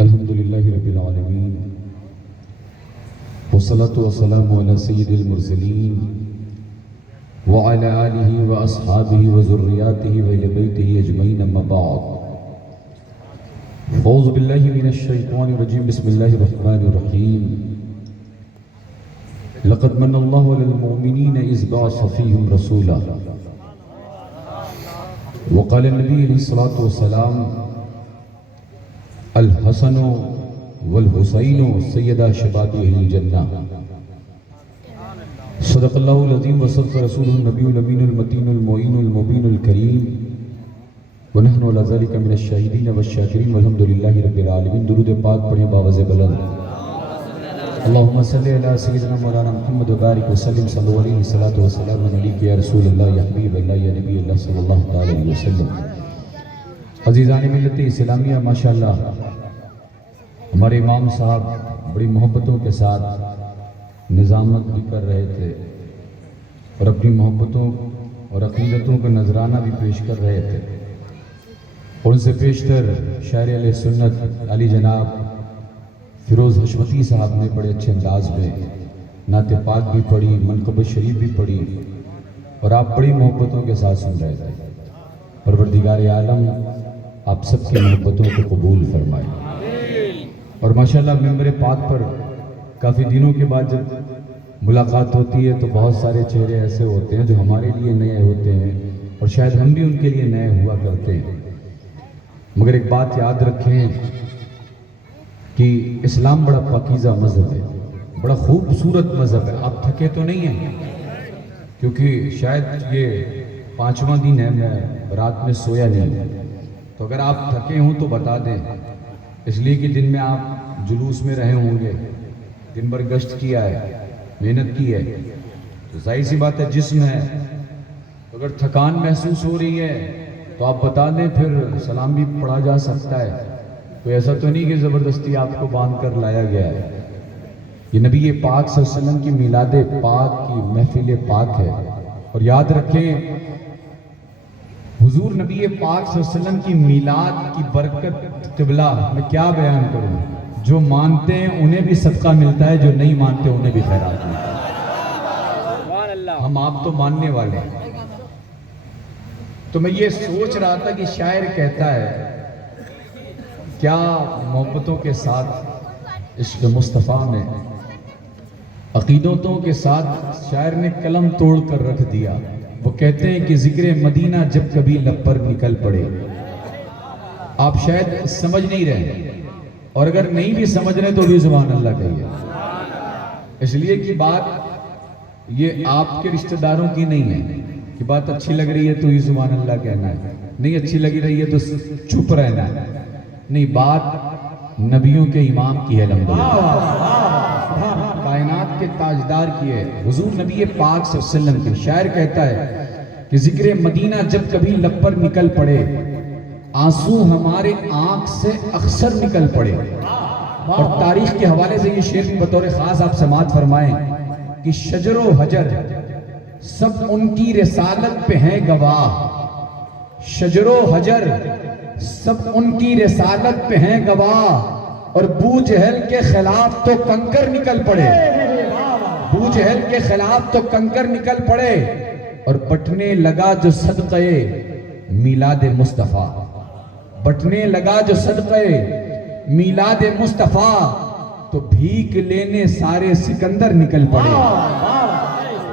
الحمدللہ رب العالمین والصلاة والسلام علی سید المرسلین وعلی آلہ واصحابہ وذریاتہ وآل بیتہ اجمعین اما بعد اعوذ باللہ من الشیطان الرجیم بسم اللہ الرحمن الرحیم لقد من اللہ علی المؤمنین اذ بعث فیہم رسولا وقال النبی علیہ الصلاۃ والسلام الحسن والحسین سیدہ شباب اہل الجنہ صدق اللہ العظیم وصدق رسولہ النبی الامین المتین المعین المبین الکریم ونحن علی ذلک من الشاہدین والشاکرین والحمدللہ رب العالمین۔ درود پاک پڑھیں باوز بلند۔ اللہم صلی علی سیدنا مولانا محمد وبارک وسلم صلی اللہ علیہ وسلم علیک یا رسول اللہ یا حبیب اللہ یا نبی اللہ صلی اللہ علیہ وسلم۔ عزیزان ملت اسلامیہ، ماشاءاللہ ہمارے امام صاحب بڑی محبتوں کے ساتھ نظامت بھی کر رہے تھے اور اپنی محبتوں اور عقیدتوں کا نذرانہ بھی پیش کر رہے تھے، اور ان سے پیشتر شاعر علیہ سنت علی جناب فیروز حشمتی صاحب نے بڑے اچھے انداز میں نعت پاک بھی پڑھی، منقبت شریف بھی پڑھی، اور آپ بڑی محبتوں کے ساتھ سن رہے تھے۔ پروردگار عالم آپ سب کی محبتوں کو قبول فرمائے۔ اور ماشاءاللہ ممبر پاک پر کافی دنوں کے بعد جب ملاقات ہوتی ہے تو بہت سارے چہرے ایسے ہوتے ہیں جو ہمارے لیے نئے ہوتے ہیں، اور شاید ہم بھی ان کے لیے نئے ہوا کرتے ہیں، مگر ایک بات یاد رکھیں کہ اسلام بڑا پاکیزہ مذہب ہے، بڑا خوبصورت مذہب ہے۔ آپ تھکے تو نہیں ہیں؟ کیونکہ شاید یہ 5واں دن ہے، میں رات میں سویا نہیں، تو اگر آپ تھکے ہوں تو بتا دیں، اس لیے کہ دن میں آپ جلوس میں رہے ہوں گے، دن بھر گشت کیا ہے، محنت کی ہے، تو ظاہر سی بات ہے جسم ہے، تو اگر تھکان محسوس ہو رہی ہے تو آپ بتا دیں، پھر سلام بھی پڑھا جا سکتا ہے، کوئی ایسا تو نہیں کہ زبردستی آپ کو باندھ کر لایا گیا ہے۔ یہ نبی پاک صلی اللہ علیہ وسلم کی میلاد پاک کی محفل پاک ہے، اور یاد رکھیں حضور نبی پاک صلی اللہ علیہ وسلم کی میلاد کی برکت قبلہ میں کیا بیان کروں، جو مانتے ہیں انہیں بھی صدقہ ملتا ہے، جو نہیں مانتے انہیں بھی خیرات ملتا ہے۔ ہم آپ تو ماننے والے ہیں۔ تو میں یہ سوچ رہا تھا کہ شاعر کہتا ہے کیا محبتوں کے ساتھ عشق مصطفیٰ میں، عقیدتوں کے ساتھ شاعر نے قلم توڑ کر رکھ دیا۔ وہ کہتے ہیں کہ ذکر مدینہ جب کبھی لب پر نکل پڑے۔ آپ شاید سمجھ نہیں رہے، اور اگر نہیں بھی سمجھ رہے تو بھی سبحان اللہ کہیے، اس لیے کہ بات یہ آپ کے رشتہ داروں کی نہیں ہے کہ بات اچھی لگ رہی ہے تو ہی سبحان اللہ کہنا ہے، نہیں اچھی لگ رہی ہے تو چپ رہنا ہے، نہیں، بات نبیوں کے امام کی ہے، الحمدللہ کائنات کے تاجدار کی ہے، حضور نبی پاک صلی اللہ علیہ وسلم کی۔ شاعر کہتا ہے کہ ذکر مدینہ جب کبھی لب پر نکل پڑے، آنسو ہمارے آنکھ سے اکثر نکل پڑے۔ اور تاریخ کے حوالے سے یہ شعر بھی بطور خاص آپ سماعت فرمائیں کہ شجر و حجر سب ان کی رسالت پہ ہیں گواہ، شجر و حجر سب ان کی رسالت پہ ہیں گواہ، اور بو جہل کے خلاف تو کنکر نکل پڑے، بو جہل کے خلاف تو کنکر نکل پڑے، اور بٹنے لگا جو صدقے میلاد مصطفیٰ، بٹنے لگا جو صدقے میلاد مصطفیٰ، تو بھیک لینے سارے سکندر نکل پڑے،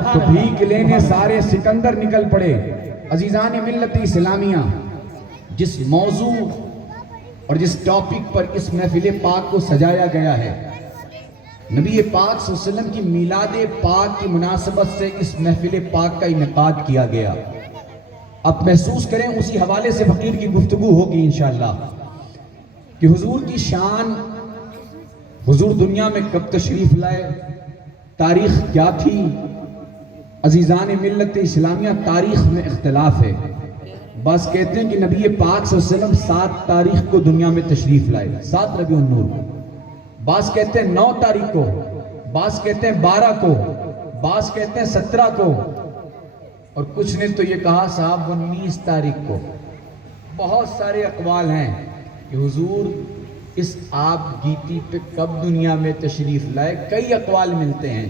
تو بھیک لینے سارے سکندر نکل پڑے۔ عزیزان ملت اسلامیہ، جس موضوع اور جس ٹاپک پر اس محفل پاک کو سجایا گیا ہے، نبی پاک صلی اللہ علیہ وسلم کی میلاد پاک کی مناسبت سے اس محفل پاک کا انعقاد کیا گیا۔ اب محسوس کریں، اسی حوالے سے فقیر کی گفتگو ہوگی انشاءاللہ کہ حضور کی شان، حضور دنیا میں کب تشریف لائے، تاریخ کیا تھی۔ عزیزان ملت اسلامیہ، تاریخ میں اختلاف ہے، بعض کہتے ہیں کہ نبی پاک صلی اللہ علیہ وسلم 7 تاریخ کو دنیا میں تشریف لائے، 7 ربیع النور کو، بعض کہتے ہیں 9 تاریخ کو، بعض کہتے ہیں 12 کو، بعض کہتے ہیں 17 کو، اور کچھ نے تو یہ کہا صاحب 19 تاریخ کو۔ بہت سارے اقوال ہیں کہ حضور اس آپ گیتی پہ کب دنیا میں تشریف لائے، کئی اقوال ملتے ہیں،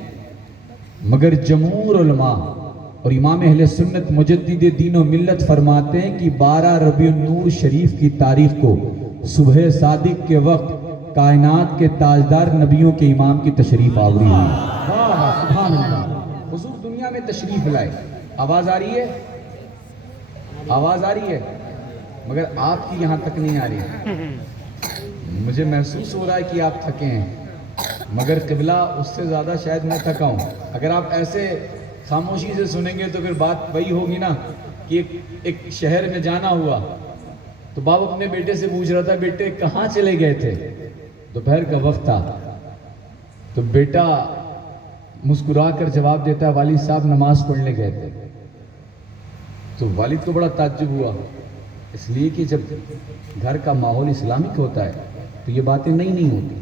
مگر جمہور علماء اور امام اہل سنت مجدد دین و ملت فرماتے ہیں کہ 12 ربیع النور شریف کی تاریخ کو صبح صادق کے وقت کائنات کے تاجدار نبیوں کے امام کی تشریف آوری ہوئی۔ سبحان اللہ، حضور دنیا میں تشریف لائے۔ آواز آ رہی ہے؟ آواز آ رہی ہے؟ مگر آپ کی یہاں تک نہیں آ رہی۔ مجھے محسوس ہو رہا ہے کہ آپ تھکے ہیں، مگر قبلہ اس سے زیادہ شاید میں تھکا ہوں۔ اگر آپ ایسے خاموشی سے سنیں گے تو پھر بات وہی ہوگی نا کہ ایک شہر میں جانا ہوا تو باپ اپنے بیٹے سے پوچھ رہا تھا بیٹے کہاں چلے گئے تھے، دوپہر کا وقت تھا، تو بیٹا مسکرا کر جواب دیتا ہے والد صاحب نماز پڑھنے گئے تھے۔ تو والد کو بڑا تعجب ہوا، اس لیے کہ جب گھر کا ماحول اسلامک ہوتا ہے تو یہ باتیں نہیں ہوتی،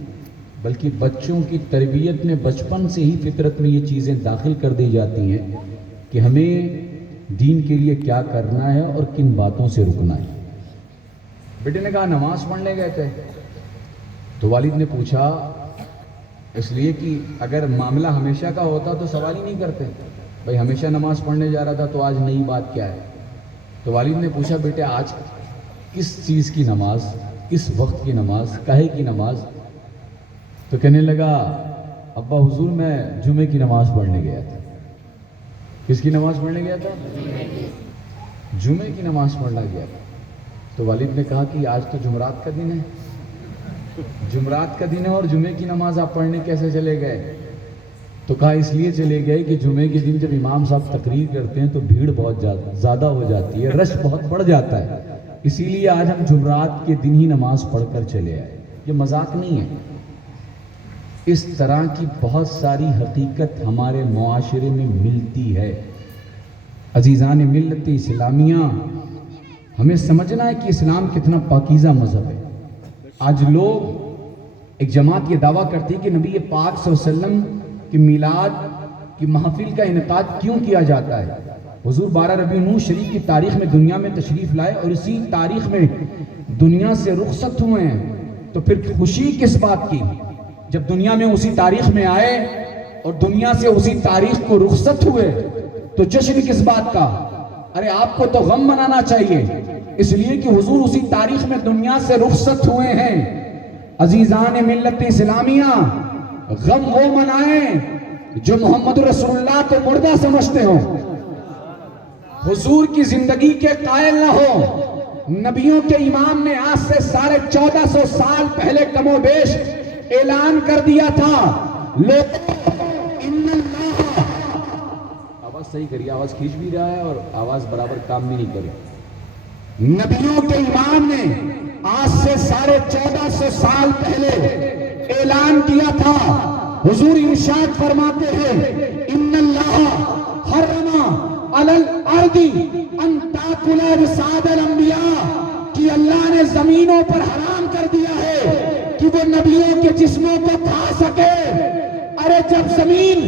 بلکہ بچوں کی تربیت میں بچپن سے ہی فطرت میں یہ چیزیں داخل کر دی جاتی ہیں کہ ہمیں دین کے لیے کیا کرنا ہے اور کن باتوں سے رکنا ہے۔ بیٹے نے کہا نماز پڑھنے گئے تھے، تو والد نے پوچھا، اس لیے کہ اگر معاملہ ہمیشہ کا ہوتا تو سوال ہی نہیں کرتے، بھائی ہمیشہ نماز پڑھنے جا رہا تھا تو آج نئی بات کیا ہے؟ تو والد نے پوچھا بیٹے آج کس چیز کی نماز، کس وقت کی نماز، کہے کی نماز؟ تو کہنے لگا ابا حضور میں جمعے کی نماز پڑھنے گیا تھا۔ کس کی نماز پڑھنے گیا تھا؟ جمعے کی نماز پڑھنا گیا تھا۔ تو والد نے کہا کہ آج تو جمعرات کا دن ہے، جمعرات کا دن ہے اور جمعے کی نماز آپ پڑھنے کیسے چلے گئے؟ تو کہا اس لیے چلے گئے کہ جمعے کے دن جب امام صاحب تقریر کرتے ہیں تو بھیڑ بہت زیادہ ہو جاتی ہے، رش بہت بڑھ جاتا ہے، اسی لیے آج ہم جمعرات کے دن ہی نماز پڑھ کر چلے آئے۔ یہ مذاق نہیں ہے، اس طرح کی بہت ساری حقیقت ہمارے معاشرے میں ملتی ہے۔ عزیزان ملت اسلامیہ، ہمیں سمجھنا ہے کہ اسلام کتنا پاکیزہ مذہب ہے۔ آج لوگ ایک جماعت یہ دعویٰ کرتی ہے کہ نبی پاک صلی اللہ علیہ وسلم کی میلاد کی محفل کا انعقاد کیوں کیا جاتا ہے؟ حضور 12 ربیع النور شریف کی تاریخ میں دنیا میں تشریف لائے اور اسی تاریخ میں دنیا سے رخصت ہوئے ہیں، تو پھر خوشی کس بات کی؟ جب دنیا میں اسی تاریخ میں آئے اور دنیا سے اسی تاریخ کو رخصت ہوئے تو جشن کس بات کا؟ ارے آپ کو تو غم منانا چاہیے، اس لیے کہ حضور اسی تاریخ میں دنیا سے رخصت ہوئے ہیں۔ عزیزان ملت اسلامیہ، غم وہ منائیں جو محمد رسول اللہ کو مردہ سمجھتے ہوں، حضور کی زندگی کے قائل نہ ہو۔ نبیوں کے امام نے آج سے 1450 سال پہلے کم و بیش اعلان کر دیا تھا، آواز صحیح کریے، آواز کھینچ بھی رہا ہے اور آواز برابر کام بھی نہیں کری۔ نبیوں کے امام نے آج سے 1450 سال پہلے اعلان کیا تھا، حضور ارشاد فرماتے ہیں ان اللہ حرم علی الارض ان تاکل اجساد الانبیاء، کہ اللہ نے زمینوں پر حرام کر دیا ہے کہ وہ نبیوں کے جسموں کو کھا سکے۔ ارے جب زمین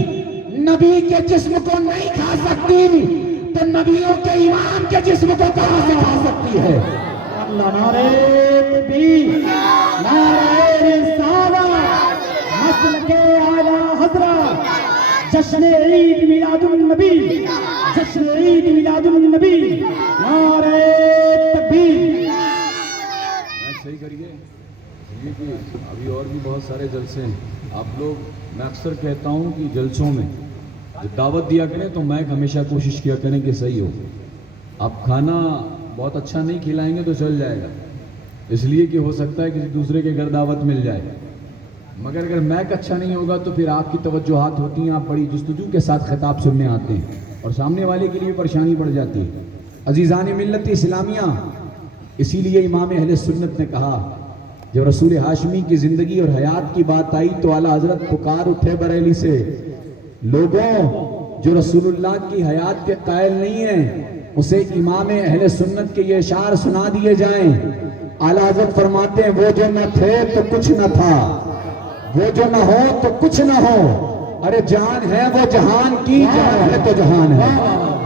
نبی کے جسم کو نہیں کھا سکتی تو نبیوں کے امام کے جسم کو کہاں سے کھا سکتی ہے؟ نعرہ تکبیر، نعرہ رسالت، مسلک اعلی حضرت، جشن عید میلاد النبی، جشن عید میلاد النبی، نعرہ تکبیر۔ صحیح کریے، یہ کہ ابھی اور بھی بہت سارے جلسے ہیں۔ آپ لوگ، میں اکثر کہتا ہوں کہ جلسوں میں جب دعوت دیا کریں تو میں ہمیشہ کوشش کیا کریں کہ صحیح ہو۔ آپ کھانا بہت اچھا نہیں کھلائیں گے تو چل جائے گا، اس لیے کہ ہو سکتا ہے کسی دوسرے کے گھر دعوت مل جائے، مگر اگر میک اچھا نہیں ہوگا تو پھر آپ کی توجہات ہوتی ہیں، آپ بڑی جستجو کے ساتھ خطاب سننے آتے ہیں اور سامنے والے کے لیے پریشانی بڑھ جاتی ہے۔ عزیزان ملت اسلامیہ، اسی لیے امام اہل سنت نے کہا جب رسول ہاشمی کی زندگی اور حیات کی بات آئی تو اعلیٰ حضرت پکار اٹھے بریلی سے، لوگوں جو رسول اللہ کی حیات کے قائل نہیں ہیں اسے امام اہل سنت کے یہ اشعار سنا دیے جائیں، اعلیٰ حضرت فرماتے ہیں وہ جو نہ تھے تو کچھ نہ تھا، وہ جو نہ ہو تو کچھ نہ ہو، ارے جان ہے وہ جہان کی، جان ہے تو جہان ہے۔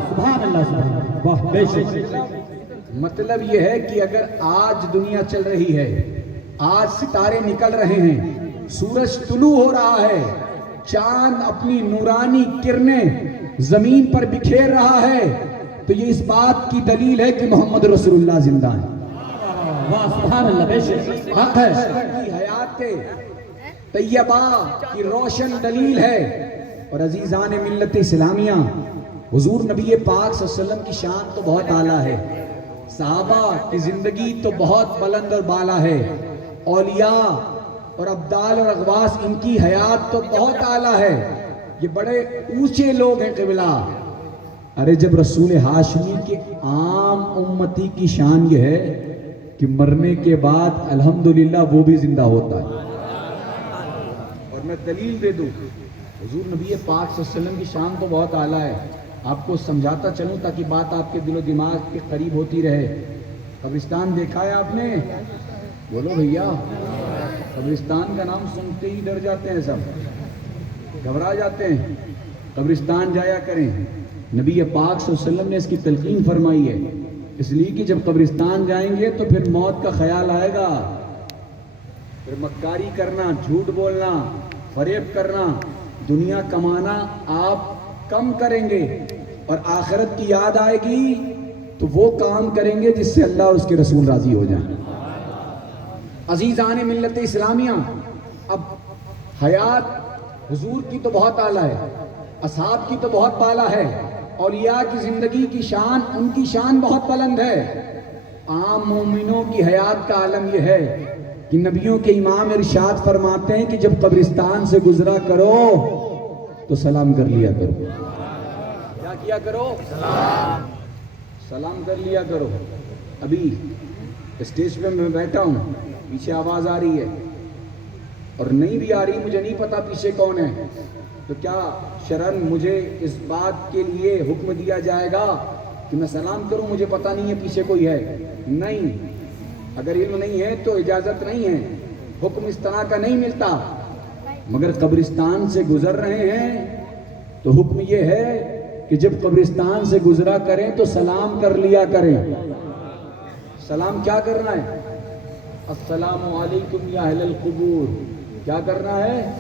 سبحان اللہ سبحان اللہ، واہ بے شک۔ مطلب یہ ہے کہ اگر آج دنیا چل رہی ہے، آج ستارے نکل رہے ہیں، سورج طلوع ہو رہا ہے، چاند اپنی نورانی کرنیں زمین پر بکھیر رہا ہے، تو یہ اس بات کی دلیل ہے کہ محمد رسول اللہ زندہ ہے۔ واہ سبحان اللہ، بے شک حق ہے۔ کی حیات طیبہ کی روشن دلیل ہے۔ اور عزیزان ملت اسلامیہ، حضور نبی پاک صلی اللہ علیہ وسلم کی شان تو بہت اعلیٰ ہے، صحابہ کی زندگی تو بہت بلند اور بالا ہے، اولیاء اور ابدال اور اغواس ان کی حیات تو بہت اعلیٰ ہے، یہ بڑے اونچے لوگ ہیں قبلہ۔ ارے جب رسول ہاشمی کے عام امتی کی شان یہ ہے کہ مرنے کے بعد الحمدللہ وہ بھی زندہ ہوتا ہے۔ اور میں دلیل دے دوں، حضور نبی پاک صلی اللہ علیہ وسلم کی شان تو بہت اعلیٰ ہے، آپ کو سمجھاتا چلوں تاکہ بات آپ کے دل و دماغ کے قریب ہوتی رہے۔ قبرستان دیکھا ہے آپ نے؟ بولو بھیا، قبرستان کا نام سنتے ہی ڈر جاتے ہیں، سب گھبرا جاتے ہیں۔ قبرستان جایا کریں، نبی پاک صلی اللہ علیہ وسلم نے اس کی تلقین فرمائی ہے، اس لیے کہ جب قبرستان جائیں گے تو پھر موت کا خیال آئے گا، پھر مکاری کرنا، جھوٹ بولنا، فریب کرنا، دنیا کمانا آپ کم کریں گے، اور آخرت کی یاد آئے گی تو وہ کام کریں گے جس سے اللہ اور اس کے رسول راضی ہو جائیں۔ عزیزان ملت اسلامیہ، اب حیات حضور کی تو بہت اعلیٰ ہے، اصحاب کی تو بہت بالا ہے، اولیاء کی زندگی کی شان، ان کی شان بہت بلند ہے۔ عام مومنوں کی حیات کا عالم یہ ہے کہ نبیوں کے امام ارشاد فرماتے ہیں کہ جب قبرستان سے گزرا کرو تو سلام کر لیا کرو۔ کیا کیا کرو؟ سلام کر لیا کرو۔ ابھی اسٹیج پہ میں بیٹھا ہوں، پیچھے آواز آ رہی ہے اور نہیں بھی آ رہی، مجھے نہیں پتا پیچھے کون ہے، تو کیا شرعاً مجھے اس بات کے لیے حکم دیا جائے گا کہ میں سلام کروں؟ مجھے پتا نہیں ہے پیچھے کوئی ہے، نہیں، اگر علم نہیں ہے تو اجازت نہیں ہے، حکم اس طرح کا نہیں ملتا۔ مگر قبرستان سے گزر رہے ہیں تو حکم یہ ہے کہ جب قبرستان سے گزرا کریں تو سلام کر لیا کریں۔ سلام کیا کرنا ہے؟ السلام علیکم یا اہل القبور، کیا کرنا ہے؟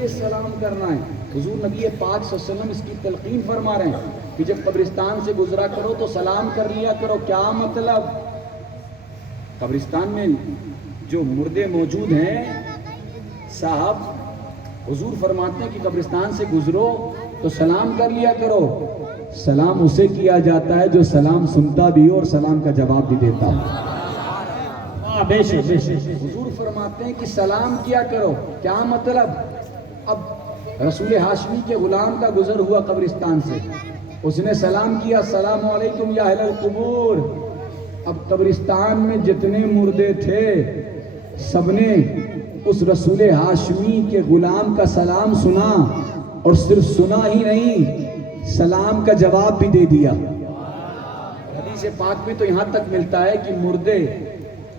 یہ سلام کرنا ہے۔ حضور نبی پاک صلی اللہ علیہ وسلم اس کی تلقین فرما رہے ہیں کہ جب قبرستان سے گزرا کرو تو سلام کر لیا کرو۔ کیا مطلب؟ قبرستان میں جو مردے موجود ہیں صاحب، حضور فرماتے ہیں کہ قبرستان سے گزرو تو سلام کر لیا کرو۔ سلام اسے کیا جاتا ہے جو سلام سنتا بھی ہو اور سلام کا جواب بھی دیتا ہو۔ بے شک بے شک۔ حضور فرماتے ہیں کہ سلام کیا کرو۔ کیا مطلب؟ اب رسول ہاشمی کے غلام کا گزر ہوا قبرستان سے، اس نے سلام کیا السلام علیکم یا اہل القبور۔ اب قبرستان میں جتنے مردے تھے سب نے اس رسول ہاشمی کے غلام کا سلام سنا، اور صرف سنا ہی نہیں، سلام کا جواب بھی دے دیا۔ حدیث پاک میں تو یہاں تک ملتا ہے کہ مردے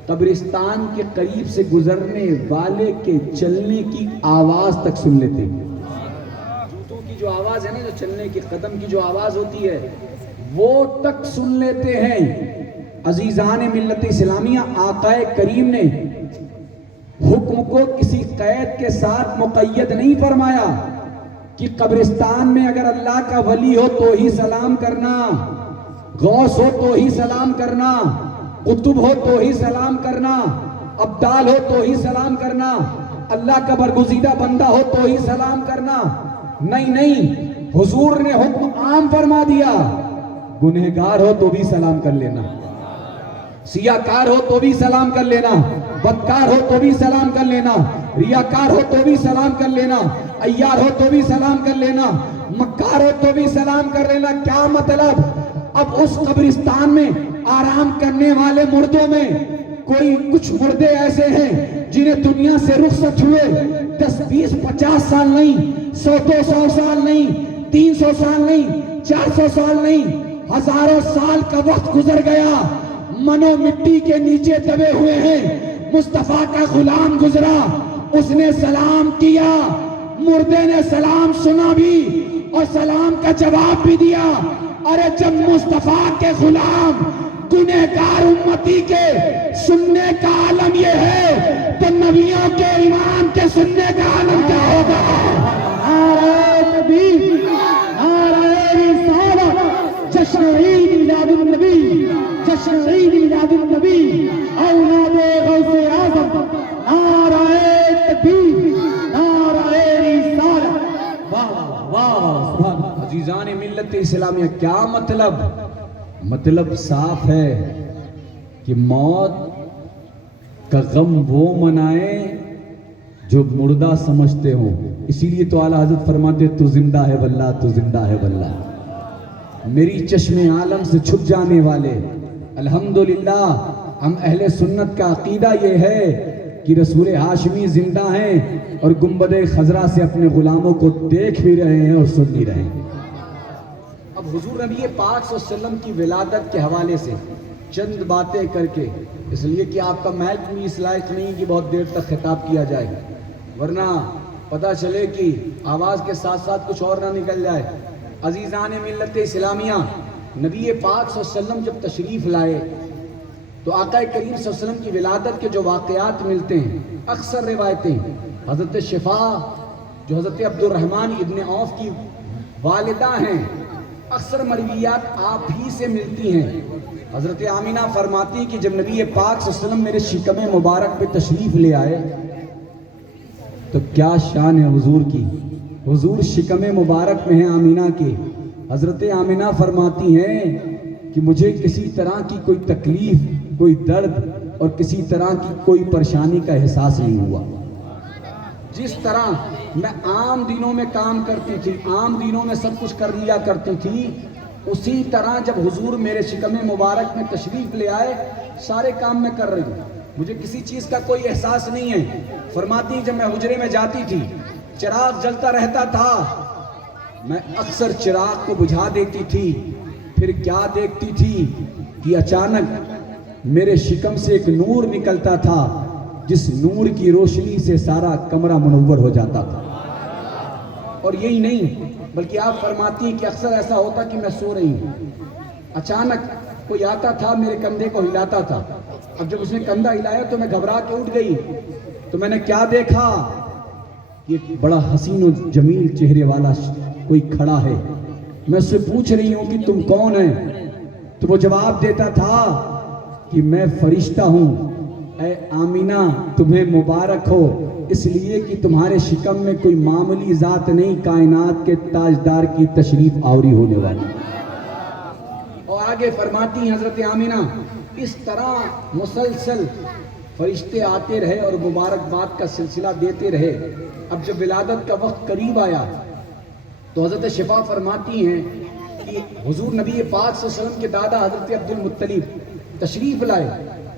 قبرستان کے قریب سے گزرنے والے کے چلنے کی آواز تک سن لیتے ہیں۔ جوتوں کی جو آواز ہے نا، جو چلنے کی قدم کی جو آواز ہوتی ہے وہ تک سن لیتے ہیں۔ عزیزان ملت اسلامیہ، آقا کریم نے حکم کو کسی قید کے ساتھ مقید نہیں فرمایا کہ قبرستان میں اگر اللہ کا ولی ہو تو ہی سلام کرنا، غوث ہو تو ہی سلام کرنا، قطب ہو تو ہی سلام کرنا، ابدال ہو تو ہی سلام کرنا، اللہ کا برگزیدہ بندہ ہو تو ہی سلام کرنا۔ نہیں نہیں، حضور نے حکم عام فرما دیا، گنہگار ہو تو بھی سلام کر لینا، سیاکار ہو تو بھی سلام کر لینا، بدکار ہو تو بھی سلام کر لینا، ریاکار ہو تو بھی سلام کر لینا، عیار ہو تو بھی سلام کر لینا، مکار ہو تو بھی سلام کر لینا۔ کیا مطلب؟ اب اس قبرستان میں آرام کرنے والے مردوں میں کوئی کچھ مردے ایسے ہیں جنہیں دنیا سے رخصت ہوئے 10 20 50 سال نہیں، 100 200 سال نہیں، 300 سال نہیں، 400 سال نہیں، ہزاروں سال کا وقت گزر گیا، منو مٹی کے نیچے دبے ہوئے ہیں، مصطفیٰ کا غلام گزرا، اس نے سلام کیا، مردے نے سلام سنا بھی اور سلام کا جواب بھی دیا۔ ارے جب مصطفیٰ کے غلام گنہگار امتی کے سننے کا عالم یہ ہے تو نبیوں کے امام کے سننے کا عالم کیا ہوگا؟ نعرہ تکبیر، نعرہ رسالت، جشن عید میلاد النبی، جشن عید میلاد النبی، اولاد غوث اعظم، نعرہ تکبیر، نعرہ رسالت، واہ واہ سبحان اللہ۔ عزیزان ملت اسلامیہ، کیا مطلب؟ مطلب صاف ہے کہ موت کا غم وہ منائیں جو مردہ سمجھتے ہوں۔ اسی لیے تو اعلیٰ حضرت فرماتے تو زندہ ہے واللہ، تو زندہ ہے واللہ، میری چشم عالم سے چھپ جانے والے۔ الحمدللہ ہم اہل سنت کا عقیدہ یہ ہے کہ رسول ہاشمی زندہ ہیں اور گنبد خضرا سے اپنے غلاموں کو دیکھ بھی رہے ہیں اور سن بھی رہے ہیں۔ اب حضور نبی پاک صلی اللہ علیہ وسلم کی ولادت کے حوالے سے چند باتیں کر کے، اس لیے کہ آپ کا محل بھی اس لائق نہیں کہ بہت دیر تک خطاب کیا جائے، ورنہ پتہ چلے کہ آواز کے ساتھ ساتھ کچھ اور نہ نکل جائے۔ عزیزان ملت اسلامیہ، نبی پاک صلی اللہ علیہ وسلم جب تشریف لائے تو آقا کریم صلی اللہ علیہ وسلم کی ولادت کے جو واقعات ملتے ہیں، اکثر روایتیں حضرت شفا جو حضرت عبد الرحمن ابن عوف کی والدہ ہیں، اکثر مرویات آپ ہی سے ملتی ہیں۔ حضرت آمینہ فرماتی کہ جب نبی پاک صلی اللہ علیہ وسلم میرے شکم مبارک پہ تشریف لے آئے تو کیا شان ہے حضور کی، حضور شکم مبارک میں ہیں آمینہ کے۔ حضرت آمینہ فرماتی ہیں کہ مجھے کسی طرح کی کوئی تکلیف، کوئی درد اور کسی طرح کی کوئی پریشانی کا احساس نہیں ہوا۔ جس طرح میں عام دنوں میں کام کرتی تھی، عام دنوں میں سب کچھ کر لیا کرتی تھی، اسی طرح جب حضور میرے شکم مبارک میں تشریف لے آئے سارے کام میں کر رہی ہوں، مجھے کسی چیز کا کوئی احساس نہیں ہے۔ فرماتی جب میں حجرے میں جاتی تھی چراغ جلتا رہتا تھا، میں اکثر چراغ کو بجھا دیتی تھی، پھر کیا دیکھتی تھی کہ اچانک میرے شکم سے ایک نور نکلتا تھا جس نور کی روشنی سے سارا کمرہ منور ہو جاتا تھا۔ اور یہی نہیں بلکہ آپ فرماتی ہیں کہ اکثر ایسا ہوتا کہ میں سو رہی ہوں، اچانک کوئی آتا تھا میرے کندھے کو ہلاتا تھا، اب جب اس نے کندھا ہلایا تو میں گھبرا کے اٹھ گئی، تو میں نے کیا دیکھا کہ ایک بڑا حسین و جمیل چہرے والا کوئی کھڑا ہے، میں اس سے پوچھ رہی ہوں کہ تم کون ہیں، تو وہ جواب دیتا تھا کہ میں فرشتہ ہوں، اے آمینہ تمہیں مبارک ہو، اس لیے کہ تمہارے شکم میں کوئی معمولی ذات نہیں، کائنات کے تاجدار کی تشریف آوری ہونے والی۔ اور آگے فرماتی ہیں حضرت آمینہ اس طرح مسلسل فرشتے آتے رہے اور مبارکباد کا سلسلہ دیتے رہے۔ اب جب ولادت کا وقت قریب آیا تو حضرت شفا فرماتی ہیں کہ حضور نبی پاک صلی اللہ علیہ وسلم کے دادا حضرت عبد المطلب تشریف لائے،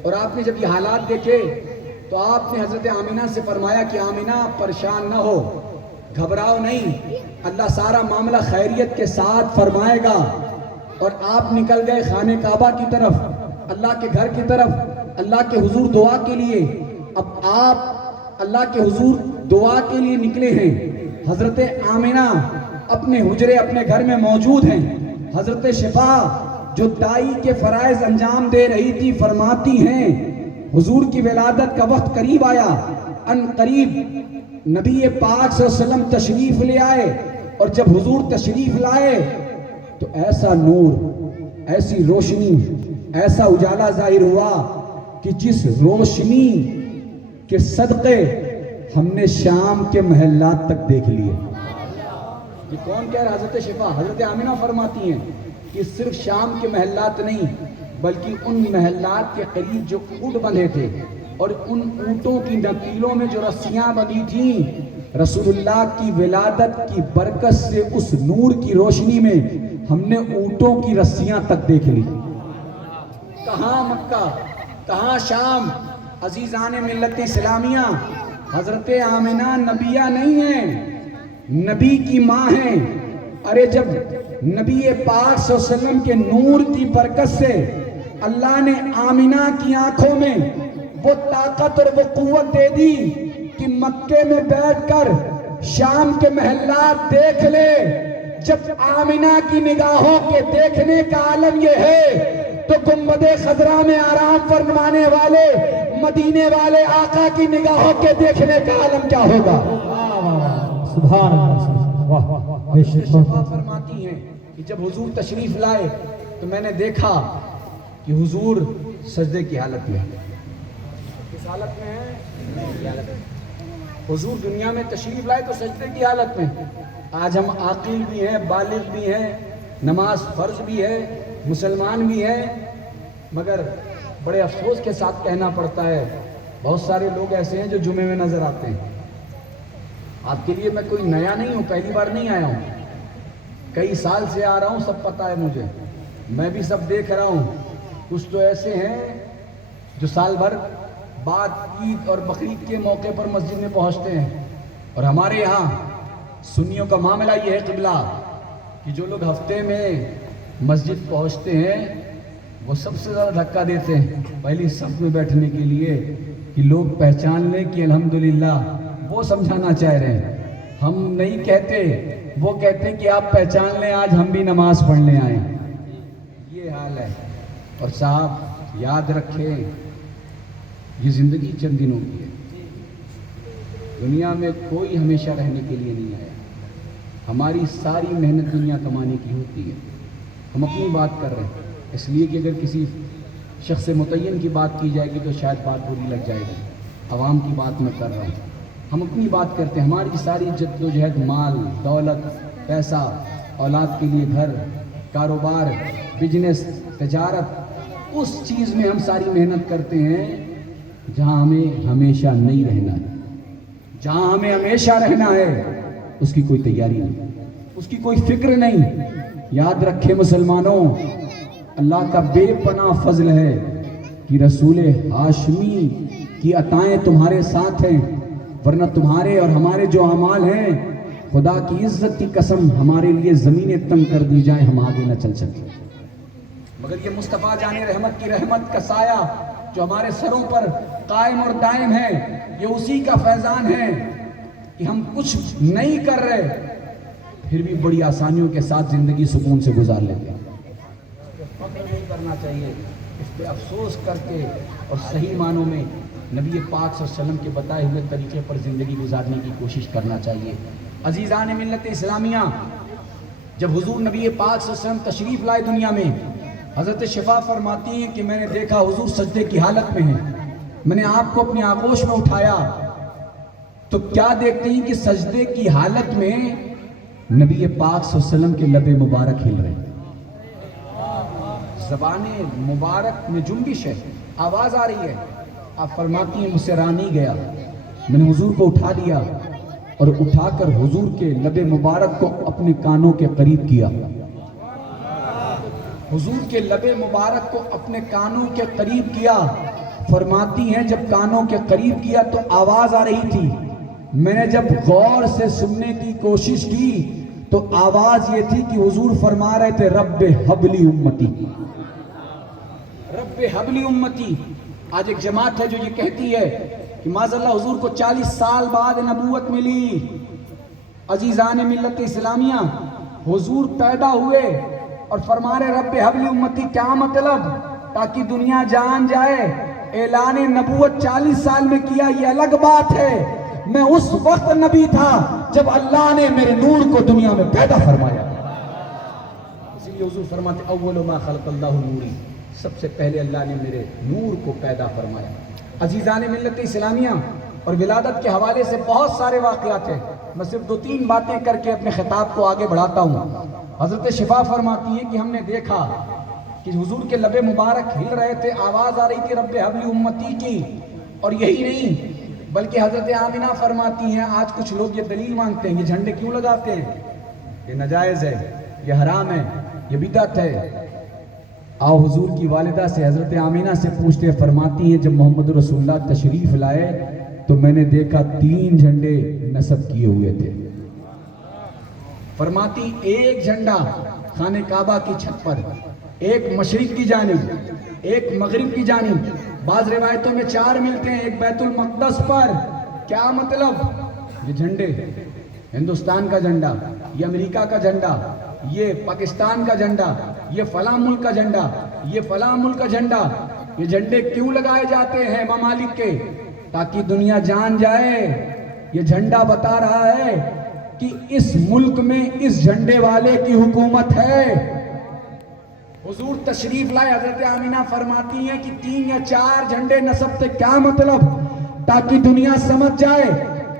اور آپ نے جب یہ حالات دیکھے تو آپ نے حضرت آمینہ سے فرمایا کہ آمینہ پریشان نہ ہو، گھبراؤ نہیں، اللہ سارا معاملہ خیریت کے ساتھ فرمائے گا۔ اور آپ نکل گئے خانہ کعبہ کی طرف، اللہ کے گھر کی طرف، اللہ کے حضور دعا کے لیے۔ اب آپ اللہ کے حضور دعا کے لیے نکلے ہیں، حضرت آمینہ اپنے حجرے اپنے گھر میں موجود ہیں، حضرت شفا جو دائی کے فرائض انجام دے رہی تھی فرماتی ہیں حضور کی ولادت کا وقت قریب آیا، ان قریب نبی پاک صلی اللہ علیہ وسلم تشریف لے آئے، اور جب حضور تشریف لائے تو ایسا نور، ایسی روشنی، ایسا اجالا ظاہر ہوا کہ جس روشنی کے صدقے ہم نے شام کے محلات تک دیکھ لیے۔ یہ کون کہہ رہا؟ حضرت شفا، حضرت آمینہ فرماتی ہیں کہ صرف شام کے محلات نہیں بلکہ ان محلات کے قریب جو اونٹ بندھے تھے اور ان اونٹوں کی نکیلوں میں جو رسیاں بندھی تھیں، رسول اللہ کی ولادت کی برکت سے اس نور کی روشنی میں ہم نے اونٹوں کی رسیاں تک دیکھ لی۔ کہاں مکہ، کہاں شام؟ عزیزان ملت اسلامیہ، حضرت آمینہ نبیہ نہیں ہیں، نبی کی ماں ہیں، ارے جب نبی پاک صلی اللہ علیہ وسلم کے نور کی برکت سے اللہ نے آمینہ کی آنکھوں میں وہ طاقت اور وہ قوت دے دی کہ مکے میں بیٹھ کر شام کے محلات دیکھ لے، جب آمینہ کی نگاہوں کے دیکھنے کا عالم یہ ہے تو گنبد خضرا میں آرام فرمانے والے مدینے والے آقا کی نگاہوں کے دیکھنے کا عالم کیا ہوگا؟ سبحان اللہ، واہ واہ واہ، بے شک شفا فرماتی ہیں کہ جب حضور تشریف لائے تو میں نے دیکھا کہ حضور سجدے کی حالت میں ہے۔ کس حالت میں ہے؟ حضور دنیا میں تشریف لائے تو سجدے کی حالت میں۔ آج ہم عاقل بھی ہیں، بالغ بھی ہیں، نماز فرض بھی ہے، مسلمان بھی ہے، مگر بڑے افسوس کے ساتھ کہنا پڑتا ہے بہت سارے لوگ ایسے ہیں جو جمعے میں نظر آتے ہیں۔ آپ کے لیے میں کوئی نیا نہیں ہوں، پہلی بار نہیں آیا ہوں، کئی سال سے آ رہا ہوں، سب پتہ ہے مجھے، میں بھی سب دیکھ رہا ہوں۔ کچھ تو ایسے ہیں جو سال بھر بعد عید اور بقرعید کے موقع پر مسجد میں پہنچتے ہیں، اور ہمارے یہاں سنیوں کا معاملہ یہ ہے قبلہ کہ جو لوگ ہفتے میں مسجد پہنچتے ہیں وہ سب سے زیادہ دھکا دیتے ہیں پہلی صف میں بیٹھنے کے لیے کہ لوگ پہچان لیں کہ الحمدللہ وہ سمجھانا چاہ رہے ہیں۔ ہم نہیں کہتے، وہ کہتے ہیں کہ آپ پہچان لیں آج ہم بھی نماز پڑھنے آئے۔ یہ حال ہے۔ اور صاحب یاد رکھیں یہ زندگی چند دنوں کی ہے، دنیا میں کوئی ہمیشہ رہنے کے لیے نہیں آیا۔ ہماری ساری محنت دنیا کمانے کی ہوتی ہے۔ ہم اپنی بات کر رہے ہیں اس لیے کہ اگر کسی شخص متعین کی بات کی جائے گی تو شاید بات بری لگ جائے گی، عوام کی بات میں کر رہا ہوں۔ ہم اپنی بات کرتے ہیں، ہماری ساری جد و جہد مال دولت پیسہ اولاد کے لیے گھر کاروبار بزنس تجارت اس چیز میں ہم ساری محنت کرتے ہیں جہاں ہمیں ہمیشہ نہیں رہنا ہے۔ جہاں ہمیں ہمیشہ رہنا ہے اس کی کوئی تیاری نہیں، اس کی کوئی فکر نہیں۔ یاد رکھے مسلمانوں، اللہ کا بے پناہ فضل ہے کہ رسول ہاشمی کی عطائیں تمہارے ساتھ ہیں، ورنہ تمہارے اور ہمارے جو اعمال ہیں خدا کی عزت کی قسم ہمارے لیے زمینیں تنگ کر دی جائیں ہم آگے نہ چل سکیں، مگر یہ مصطفیٰ جان رحمت کی رحمت کا سایہ جو ہمارے سروں پر قائم اور دائم ہے، یہ اسی کا فیضان ہے کہ ہم کچھ نہیں کر رہے پھر بھی بڑی آسانیوں کے ساتھ زندگی سکون سے گزار لیتے ہیں۔ فخر نہیں کرنا چاہیے، اس پہ افسوس کر کے اور صحیح معنوں میں نبی پاک صلی اللہ علیہ وسلم کے بتائے ہوئے طریقے پر زندگی گزارنے کی کوشش کرنا چاہیے۔ عزیزان ملت اسلامیہ، جب حضور نبی پاک صلی اللہ علیہ وسلم تشریف لائے دنیا میں، حضرت شفا فرماتی ہیں کہ میں نے دیکھا حضور سجدے کی حالت میں ہیں، میں نے آپ کو اپنی آغوش میں اٹھایا تو کیا دیکھتے ہیں کہ سجدے کی حالت میں نبی پاک صلی اللہ علیہ وسلم کے لب مبارک ہل رہے ہیں، زبان مبارک میں جنبش ہے، آواز آ رہی ہے۔ آپ فرماتی ہیں مجھ سے رہا نہیں گیا، میں نے حضور کو اٹھا لیا اور اٹھا کر حضور کے لب مبارک کو اپنے کانوں کے قریب کیا، حضور کے لب مبارک کو اپنے کانوں کے قریب کیا۔ فرماتی ہیں جب کانوں کے قریب کیا تو آواز آ رہی تھی، میں نے جب غور سے سننے کی کوشش کی تو آواز یہ تھی کہ حضور فرما رہے تھے رب حبلی امتی، رب حبلی امتی۔ آج ایک جماعت ہے جو یہ کہتی ہے کہ معاذ اللہ حضور کو 40 سال بعد نبوت ملی۔ عزیزان ملت اسلامیہ، حضور پیدا ہوئے اور فرما رہے رب حبلی امتی، کیا مطلب؟ تاکہ دنیا جان جائے اعلان نبوت 40 سال میں کیا یہ الگ بات ہے، میں اس وقت نبی تھا جب اللہ نے میرے نور کو دنیا میں پیدا فرمایا۔ اسی لیے حضور فرماتے اول ما خلق اللہ نوری، سب سے پہلے اللہ نے میرے نور کو پیدا فرمایا۔ عزیزان ملت اسلامیہ، اور ولادت کے حوالے سے بہت سارے واقعات ہیں، میں صرف 2-3 باتیں کر کے اپنے خطاب کو آگے بڑھاتا ہوں۔ حضرت شفا فرماتی ہیں کہ ہم نے دیکھا کہ حضور کے لب مبارک ہل رہے تھے، آواز آ رہی تھی رب حبلی امتی کی، اور یہی نہیں بلکہ حضرت آمینہ فرماتی ہیں آج کچھ لوگ یہ دلیل مانگتے ہیں یہ جھنڈے کیوں لگاتے ہیں، یہ ناجائز ہے، یہ حرام ہے، یہ بدعت ہے۔ آؤ حضور کی والدہ سے حضرت آمینہ سے پوچھتے، فرماتی ہیں جب محمد رسول اللہ تشریف لائے تو میں نے دیکھا 3 جھنڈے نصب کیے ہوئے تھے، فرماتی ایک جھنڈا خانہ کعبہ کی چھت پر، ایک مشرق کی جانب، ایک مغرب کی جانب، بعض روایتوں میں 4 ملتے ہیں، ایک بیت المقدس پر۔ کیا مطلب؟ یہ جھنڈے، ہندوستان کا جھنڈا، یہ امریکہ کا جھنڈا، یہ پاکستان کا جھنڈا، یہ فلاں ملک کا جھنڈا، یہ فلاں ملک کا جھنڈا، یہ جھنڈے کیوں لگائے جاتے ہیں ممالک کے؟ تاکہ دنیا جان جائے یہ جھنڈا بتا رہا ہے کہ اس ملک میں اس جھنڈے والے کی حکومت ہے۔ حضور تشریف لائے، حضرت آمینہ فرماتی ہیں کہ 3 یا 4 جھنڈے نصب تھے۔ کیا مطلب؟ تاکہ دنیا سمجھ جائے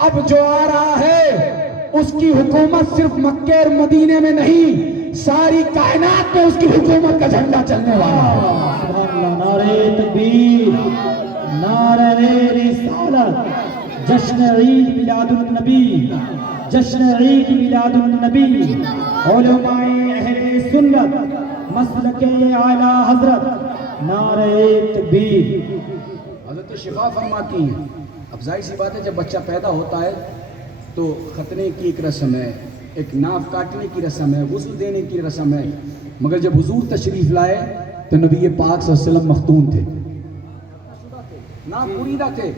اب جو آ رہا ہے اس کی حکومت صرف مکے اور مدینے میں نہیں، ساری کائنات میں اس کی حکومت کا جھنڈا چلنے والا ہے۔ سبحان اللہ، نعرہ تکبیر، نعرہ رسالت، جشن عید میلاد النبی، جشن عید میلاد النبی، علماء اہل سنت، مسلک اعلی حضرت، نعرہ تکبیر۔ حضرت شفا فرماتی ہیں اب ظاہر سی بات ہے جب بچہ پیدا ہوتا ہے تو ختنے کی ایک رسم ہے، ایک ناف کاٹنے کی رسم ہے، غسل دینے کی رسم ہے، مگر جب حضور تشریف لائے تو نبی پاک صلی اللہ علیہ وسلم مختون تھے، ناف بریدہ تھے،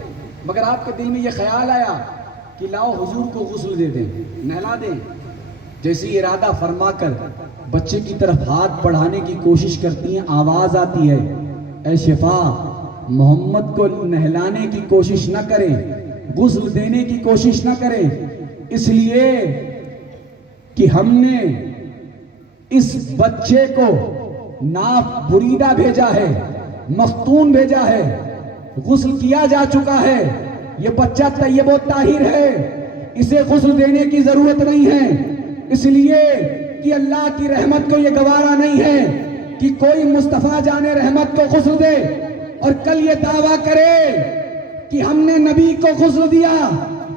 مگر آپ کے دل میں یہ خیال آیا کہ لاؤ حضور کو غسل دے دیں، نہلا دیں۔ جیسی ارادہ فرما کر بچے کی طرف ہاتھ بڑھانے کی کوشش کرتی ہیں، آواز آتی ہے، اے شفا محمد کو نہلانے کی کوشش نہ کریں، غسل دینے کی کوشش نہ کریں، اس لیے کہ ہم نے اس بچے کو ناف بریدہ بھیجا ہے، مختون بھیجا ہے، غسل کیا جا چکا ہے، یہ بچہ طیب و طاہر ہے، اسے غسل دینے کی ضرورت نہیں ہے، اس لیے کہ اللہ کی رحمت کو یہ گوارا نہیں ہے کہ کوئی مصطفیٰ جان رحمت کو غسل دے اور کل یہ دعویٰ کرے کہ ہم نے نبی کو غسل دیا،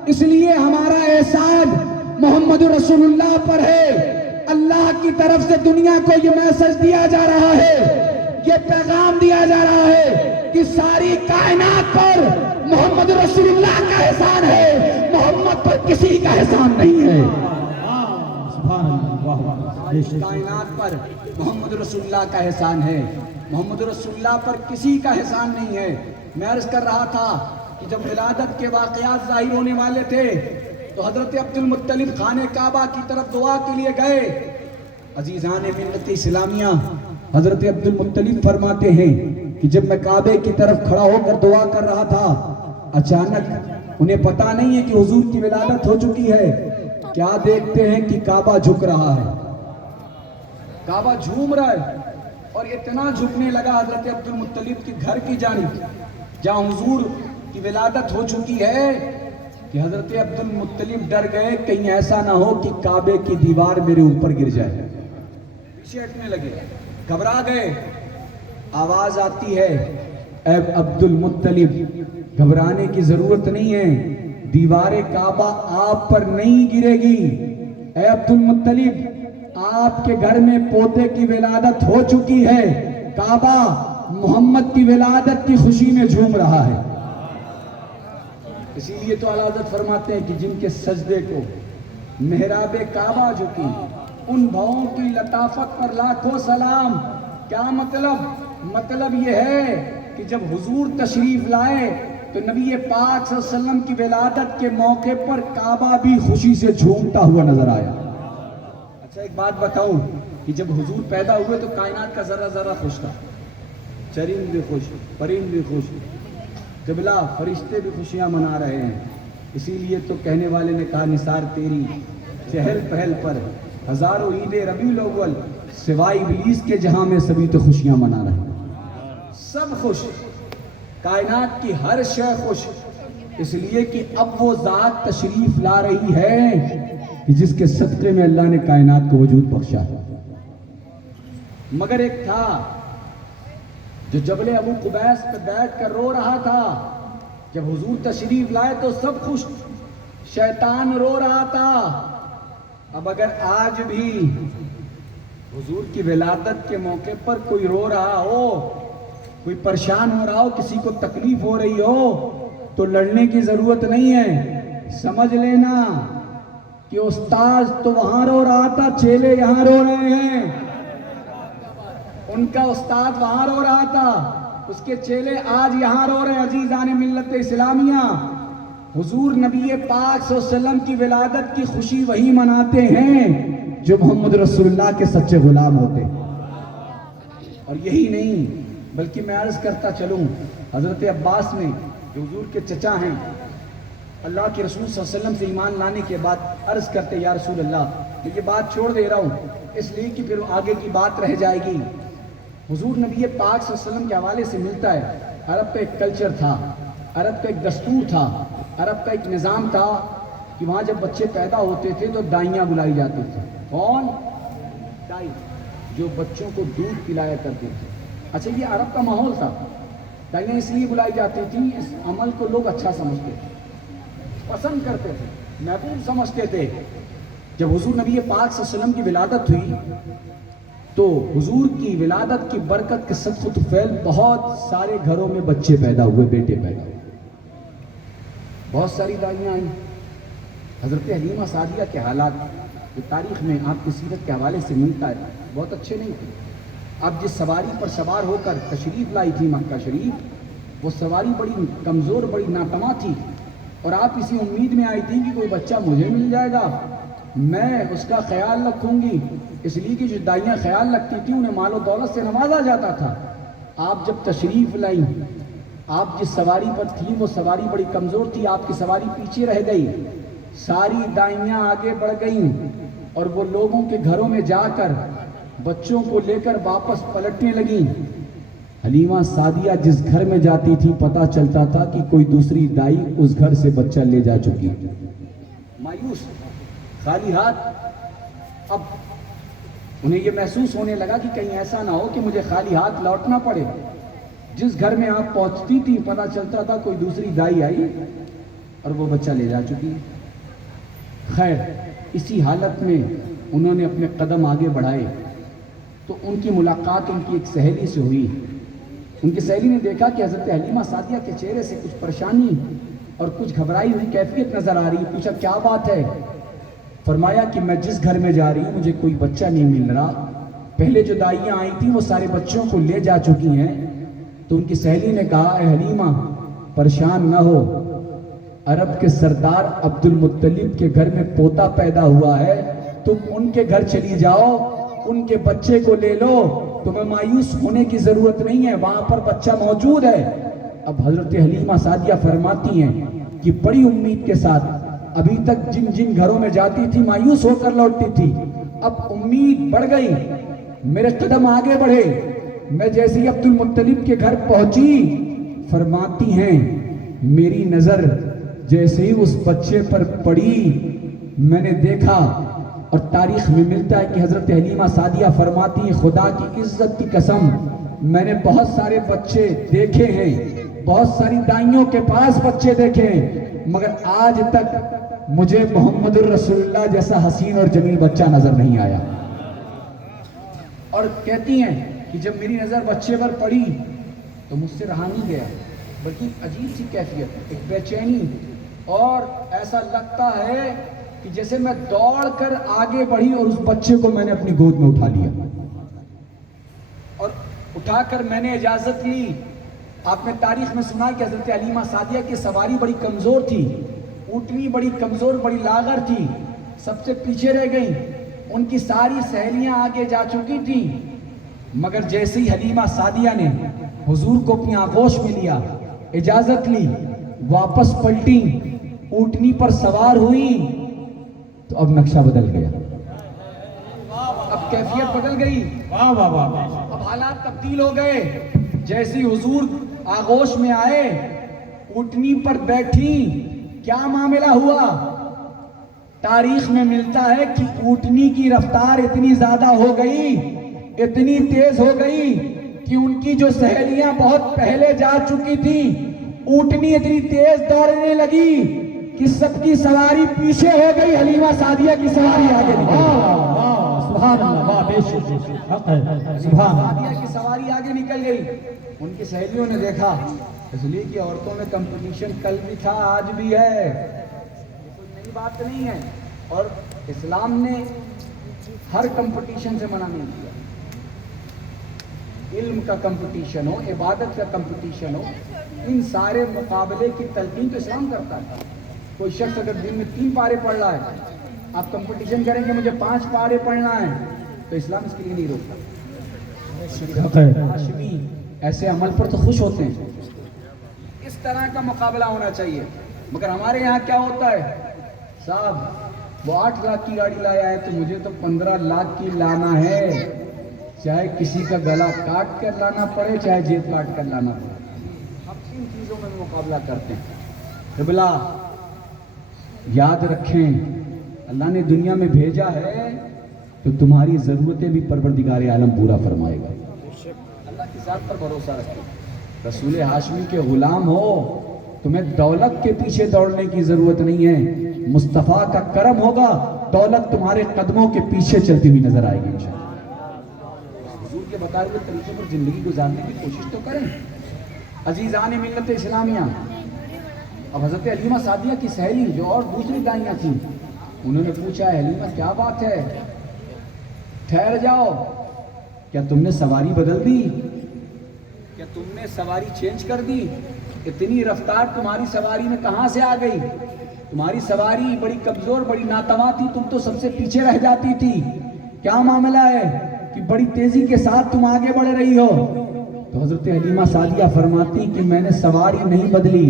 اس لیے ہمارا احسان محمد رسول اللہ پر ہے۔ اللہ کی طرف سے دنیا کو یہ میسج دیا جا رہا ہے، یہ پیغام دیا جا رہا ہے کہ ساری کائنات پر محمد رسول اللہ کا احسان ہے، محمد پر کسی کا احسان نہیں ہے۔ سبحان اللہ، واہ واہ، کائنات پر محمد رسول اللہ کا احسان ہے، محمد رسول اللہ پر کسی کا احسان نہیں ہے۔ میں عرض کر رہا تھا کہ جب ولادت کے واقعات ظاہر ہونے والے تھے تو حضرت عبد المطلب خانہ کعبہ کی طرف دعا کے لیے گئے۔ عزیزان ملت اسلامیہ، حضرت عبد المطلب فرماتے ہیں کہ جب میں کعبے کی طرف کھڑا ہو کر دعا کر رہا تھا، اچانک انہیں پتا نہیں ہے کہ حضور کی ولادت ہو چکی ہے، کیا دیکھتے ہیں کہ کعبہ جھک رہا ہے، کعبہ جھوم رہا ہے، اور اتنا جھکنے لگا حضرت عبد المطلب کی گھر کی جانب جہاں حضور کی ولادت ہو چکی ہے کہ حضرت عبد المطلب ڈر گئے کہیں ایسا نہ ہو کہ کعبے کی دیوار میرے اوپر گر جائے، پیچھے ہٹنے لگے، گھبرا گئے۔ آواز آتی ہے، اے عبد المطلب گھبرانے کی ضرورت نہیں ہے، دیوار کعبہ آپ پر نہیں گرے گی، اے عبد المطلب آپ کے گھر میں پوتے کی ولادت ہو چکی ہے، کعبہ محمد کی ولادت کی خوشی میں جھوم رہا ہے۔ اسی لیے تو اعلیٰ حضرت فرماتے ہیں کہ جن کے سجدے کو محراب کعبہ جھکی، ان بھاؤں کی لطافت پر لاکھوں سلام۔ کیا مطلب یہ ہے کہ جب حضور تشریف لائے تو نبی پاک صلی اللہ علیہ وسلم کی ولادت کے موقع پر کعبہ بھی خوشی سے جھومتا ہوا نظر آیا۔ اچھا ایک بات بتاؤں کہ جب حضور پیدا ہوئے تو کائنات کا ذرہ ذرہ خوش تھا، چرند بھی خوش، پرند بھی خوش، قبلہ فرشتے بھی خوشیاں منا رہے ہیں۔ اسی لیے تو کہنے والے نے کہا نثار تیری چہل پہل پر ہزاروں عید ربیع الاول، سوائے ابلیس کے جہاں میں سبھی تو خوشیاں منا رہے ہیں، سب خوش، کائنات کی ہر شے خوش، اس لیے کہ اب وہ ذات تشریف لا رہی ہے کہ جس کے صدقے میں اللہ نے کائنات کو وجود بخشا ہے۔ مگر ایک تھا جو جبل ابو قبیس پہ بیٹھ کر رو رہا تھا، جب حضور تشریف لائے تو سب خوش، شیطان رو رہا تھا۔ اب اگر آج بھی حضور کی ولادت کے موقع پر کوئی رو رہا ہو، کوئی پریشان ہو رہا ہو، کسی کو تکلیف ہو رہی ہو، تو لڑنے کی ضرورت نہیں ہے، سمجھ لینا کہ استاذ تو وہاں رو رہا تھا، چیلے یہاں رو رہے ہیں. ان کا استاد وہاں رو رہا تھا، اس کے چیلے آج یہاں رو رہے ہیں. عزیزان ملت اسلامیہ، حضور نبی پاک صلی اللہ علیہ وسلم کی ولادت کی خوشی وہی مناتے ہیں جو محمد رسول اللہ کے سچے غلام ہوتے ہیں. اور یہی نہیں بلکہ میں عرض کرتا چلوں، حضرت عباس نے جو حضور کے چچا ہیں، اللہ کے رسول صلی اللہ علیہ وسلم سے ایمان لانے کے بعد عرض کرتے یا رسول اللہ، میں یہ بات چھوڑ دے رہا ہوں اس لیے کہ پھر آگے کی بات رہ جائے گی. حضور نبی پاک صلی اللہ علیہ وسلم کے حوالے سے ملتا ہے، عرب کا ایک کلچر تھا، عرب کا ایک دستور تھا، عرب کا ایک نظام تھا کہ وہاں جب بچے پیدا ہوتے تھے تو دائیاں بلائی جاتی تھی. کون؟ دائی، جو بچوں کو دودھ پلایا کرتے تھے. اچھا یہ عرب کا ماحول تھا، دائیاں اس لیے بلائی جاتی تھیں، اس عمل کو لوگ اچھا سمجھتے تھے، پسند کرتے تھے، محبوب سمجھتے تھے. جب حضور نبی پاک صلی اللہ علیہ وسلم کی ولادت ہوئی تو حضور کی ولادت کی برکت کے صدقہ طفیل بہت سارے گھروں میں بچے پیدا ہوئے، بیٹے پیدا ہوئے، بہت ساری دائیاں آئیں. حضرت حلیمہ سعدیہ کے حالات جو تاریخ میں آپ کی سیرت کے حوالے سے ملتا ہے بہت اچھے نہیں تھے. اب جس سواری پر سوار ہو کر تشریف لائی تھی مکہ شریف، وہ سواری بڑی کمزور، بڑی ناتما تھی، اور آپ اسی امید میں آئی تھی کہ کوئی بچہ مجھے مل جائے گا، میں اس کا خیال رکھوں گی. اس لیے کہ جو دائیاں خیال رکھتی تھیں انہیں مال و دولت سے نوازا جاتا تھا. آپ جب تشریف لائیں، آپ جس سواری پر تھیں وہ سواری بڑی کمزور تھی، آپ کی سواری پیچھے رہ گئی، ساری دائیاں آگے بڑھ گئیں اور وہ لوگوں کے گھروں میں جا کر بچوں کو لے کر واپس پلٹنے لگیں. حلیمہ سعدیہ جس گھر میں جاتی تھی پتہ چلتا تھا کہ کوئی دوسری دائی اس گھر سے بچہ لے جا چکی. مایوس، خالی ہاتھ. اب انہیں یہ محسوس ہونے لگا کہ کہیں ایسا نہ ہو کہ مجھے خالی ہاتھ لوٹنا پڑے. جس گھر میں آپ پہنچتی تھی پتہ چلتا تھا کوئی دوسری دائی آئی اور وہ بچہ لے جا چکی. خیر، اسی حالت میں انہوں نے اپنے قدم آگے بڑھائے تو ان کی ملاقات ان کی ایک سہیلی سے ہوئی. ان کی سہیلی نے دیکھا کہ حضرت حلیمہ سعدیہ کے چہرے سے کچھ پریشانی اور کچھ گھبرائی ہوئی کیفیت نظر آ رہی. پوچھا کیا بات ہے؟ فرمایا کہ میں جس گھر میں جا رہی ہوں مجھے کوئی بچہ نہیں مل رہا، پہلے جو دائیاں آئی تھیں وہ سارے بچوں کو لے جا چکی ہیں. تو ان کی سہیلی نے کہا اے حلیمہ پریشان نہ ہو، عرب کے سردار عبد المطلب کے گھر میں پوتا پیدا ہوا ہے، تم ان کے گھر چلی جاؤ، ان کے بچے کو لے لو، تمہیں مایوس ہونے کی ضرورت نہیں ہے، وہاں پر بچہ موجود ہے. اب حضرت حلیمہ سعدیہ فرماتی ہیں کہ بڑی امید کے ساتھ ابھی تک جن جن گھروں میں جاتی تھی مایوس ہو کر لوٹتی تھی، اب امید بڑھ گئی، میرے قدم آگے بڑھے. میں جیسے ہی عبد المطلب کے گھر پہنچی، فرماتی ہیں میری نظر جیسے ہی اس بچے پر پڑی میں نے دیکھا، اور تاریخ میں ملتا ہے کہ حضرت حلیمہ سعدیہ فرماتی ہیں خدا کی عزت کی قسم میں نے بہت سارے بچے دیکھے ہیں، بہت ساری دائیوں کے پاس بچے دیکھے ہیں، مگر آج تک مجھے محمد الرسول اللہ جیسا حسین اور جمیل بچہ نظر نہیں آیا. اور کہتی ہیں کہ جب میری نظر بچے پر پڑی تو مجھ سے رہا نہیں گیا، بلکہ عجیب سی کیفیت، ایک بے چینی، اور ایسا لگتا ہے کہ جیسے میں دوڑ کر آگے بڑھی اور اس بچے کو میں نے اپنی گود میں اٹھا لیا، اور اٹھا کر میں نے اجازت لی. آپ نے تاریخ میں سنا کہ حضرت حلیمہ سعدیہ کی سواری بڑی کمزور تھی، اونٹنی بڑی کمزور، بڑی لاغر تھی، سب سے پیچھے رہ گئی. ان کی ساری سہیلیاں آگے جا چکی تھیں، مگر جیسے ہی حلیمہ سعدیہ نے حضور کو اپنی آغوش میں لیا، اجازت لی، واپس پلٹی، اونٹنی پر سوار ہوئی، تو اب نقشہ بدل گیا، اب کیفیت بدل گئی، اب حالات تبدیل ہو گئے. جیسی حضور آغوش میں آئے، اونٹنی پر بیٹھی، کیا معاملہ ہوا؟ تاریخ میں ملتا ہے کہ اونٹنی کی رفتار اتنی زیادہ ہو گئی، اتنی تیز ہو گئی کہ ان کی جو سہیلیاں بہت پہلے جا چکی تھی، اونٹنی اتنی تیز دوڑنے لگی کہ سب کی سواری پیچھے ہو گئی، حلیمہ سعدیہ کی سواری آگے نکل گئی. سبحان اللہ، بے شک حق ہے، سبحان اللہ. سعدیہ کی سواری آگے نکل گئی. ان کی سہیلیوں نے دیکھا، اس لیے کہ عورتوں میں کمپٹیشن کل بھی تھا آج بھی ہے، کوئی نئی بات نہیں ہے. اور اسلام نے ہر کمپٹیشن سے منع نہیں کیا. علم کا کمپٹیشن ہو, عبادت کا کمپٹیشن ہو, ان سارے مقابلے کی تلقین تو اسلام کرتا ہے. کوئی شخص اگر دن میں 3 پارے پڑھ رہا ہے, آپ کمپٹیشن کریں گے مجھے 5 پارے پڑھنا ہے, تو اسلام اس کے لیے نہیں روکتا. ہاشمی ایسے عمل پر تو خوش ہوتے ہیں. اس طرح کا مقابلہ ہونا چاہیے. مگر ہمارے یہاں کیا ہوتا ہے, صاحب وہ 8 لاکھ کی گاڑی لایا ہے تو مجھے تو 15 لاکھ کی لانا ہے, چاہے کسی کا گلا کاٹ کر لانا پڑے, چاہے جیب کاٹ کر لانا پڑے. ہم 3 چیزوں میں مقابلہ کرتے ہیں. قبلہ یاد رکھیں, اللہ نے دنیا میں بھیجا ہے تو تمہاری ضرورتیں بھی پروردگار عالم پورا فرمائے گا. اللہ کی ذات پر بھروسہ رکھیں. رسول ہاشمی کے غلام ہو, تمہیں دولت کے پیچھے دوڑنے کی ضرورت نہیں ہے. مصطفیٰ کا کرم ہوگا, دولت تمہارے قدموں کے پیچھے چلتی ہوئی نظر آئے گی انشاءاللہ. حضور کے بتائے ہوئے طریقے پر زندگی گزارنے کی کوشش تو کریں. عزیزان ملت اسلامیہ, اب حضرت حلیمہ سعدیہ کی سہیلی جو اور دوسری دائیاں تھیں, انہوں نے پوچھا, حلیمہ کیا بات ہے, ٹھہر جاؤ, کیا تم نے سواری بدل دی, کیا تم نے سواری چینج کر دی, اتنی رفتار تمہاری سواری میں کہاں سے آ گئی, تمہاری سواری بڑی کمزور بڑی ناتواں تھی, تم تو سب سے پیچھے رہ جاتی تھی, کیا معاملہ ہے کہ بڑی تیزی کے ساتھ تم آگے بڑھ رہی ہو. تو حضرت حلیمہ سعدیہ فرماتی کہ میں نے سواری نہیں بدلی,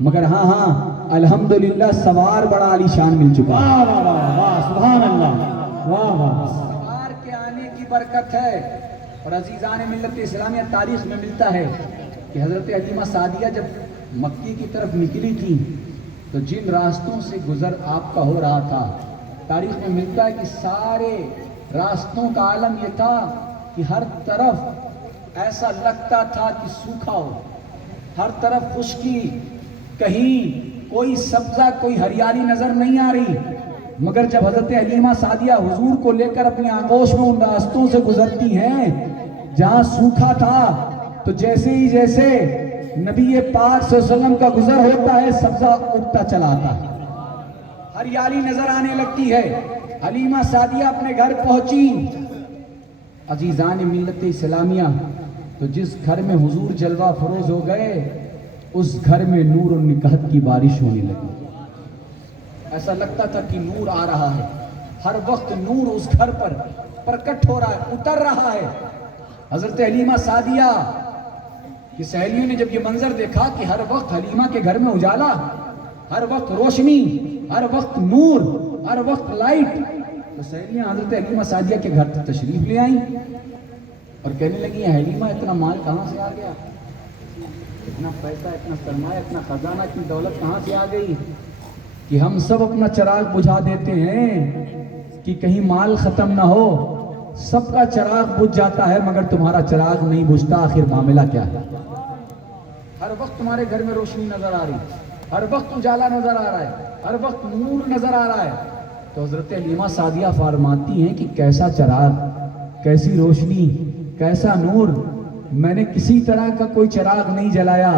مگر ہاں الحمدللہ سوار بڑا عالی شان مل چکا ہے. واہ واہ واہ سبحان اللہ, واہ واہ. سوار کے آنے کی برکت ہے. اور عزیزان ملت اسلامیہ, تاریخ میں ملتا ہے کہ حضرت حلیمہ سعدیہ جب مکی کی طرف نکلی تھی تو جن راستوں سے گزر آپ کا ہو رہا تھا, تاریخ میں ملتا ہے کہ سارے راستوں کا عالم یہ تھا کہ ہر طرف ایسا لگتا تھا کہ سوکھا ہو, ہر طرف خشکی, کہیں کوئی سبزہ کوئی ہریالی نظر نہیں آ رہی. مگر جب حضرت حلیمہ سعدیہ حضور کو لے کر اپنی آغوش میں ان راستوں سے گزرتی ہیں جہاں سوکھا تھا, تو جیسے ہی جیسے نبی پاک صلی اللہ علیہ وسلم کا گزر ہوتا ہے سبزہ اگتا چلا آتا ہے, ہریالی نظر آنے لگتی ہے. حلیمہ سعدیہ اپنے گھر پہنچی. عزیزان ملت اسلامیہ, تو جس گھر میں حضور جلوہ فروز ہو گئے اس گھر میں نور و نکہت کی بارش ہونے لگی. ایسا لگتا تھا کہ نور آ رہا ہے, ہر وقت نور اس گھر پر پرکٹ ہو رہا ہے, اتر رہا ہے. حضرت حلیمہ سعدیہ کی سہیلیوں نے جب یہ منظر دیکھا کہ ہر وقت حلیمہ کے گھر میں اجالا, ہر وقت روشنی, ہر وقت نور, ہر وقت لائٹ, تو سہیلیاں حضرت حلیمہ سعدیہ کے گھر تشریف لے آئیں اور کہنے لگی, حلیمہ اتنا مال کہاں سے آ گیا, اتنا پیسہ, اتنا سرمایہ, اتنا خزانہ, اتنی دولت کہاں سے آ گئی کہ ہم سب اپنا چراغ بجھا دیتے ہیں کہ کہیں مال ختم نہ ہو. سب کا چراغ بجھ جاتا ہے مگر تمہارا چراغ نہیں بجھتا, آخر معاملہ کیا ہے. ہر وقت تمہارے گھر میں روشنی نظر آ رہی, ہر وقت اجالا نظر آ رہا ہے, ہر وقت نور نظر آ رہا ہے. تو حضرت حلیمہ سعدیہ فرماتی ہیں کہ کیسا چراغ, کیسی روشنی, کیسا نور, میں نے کسی طرح کا کوئی چراغ نہیں جلایا.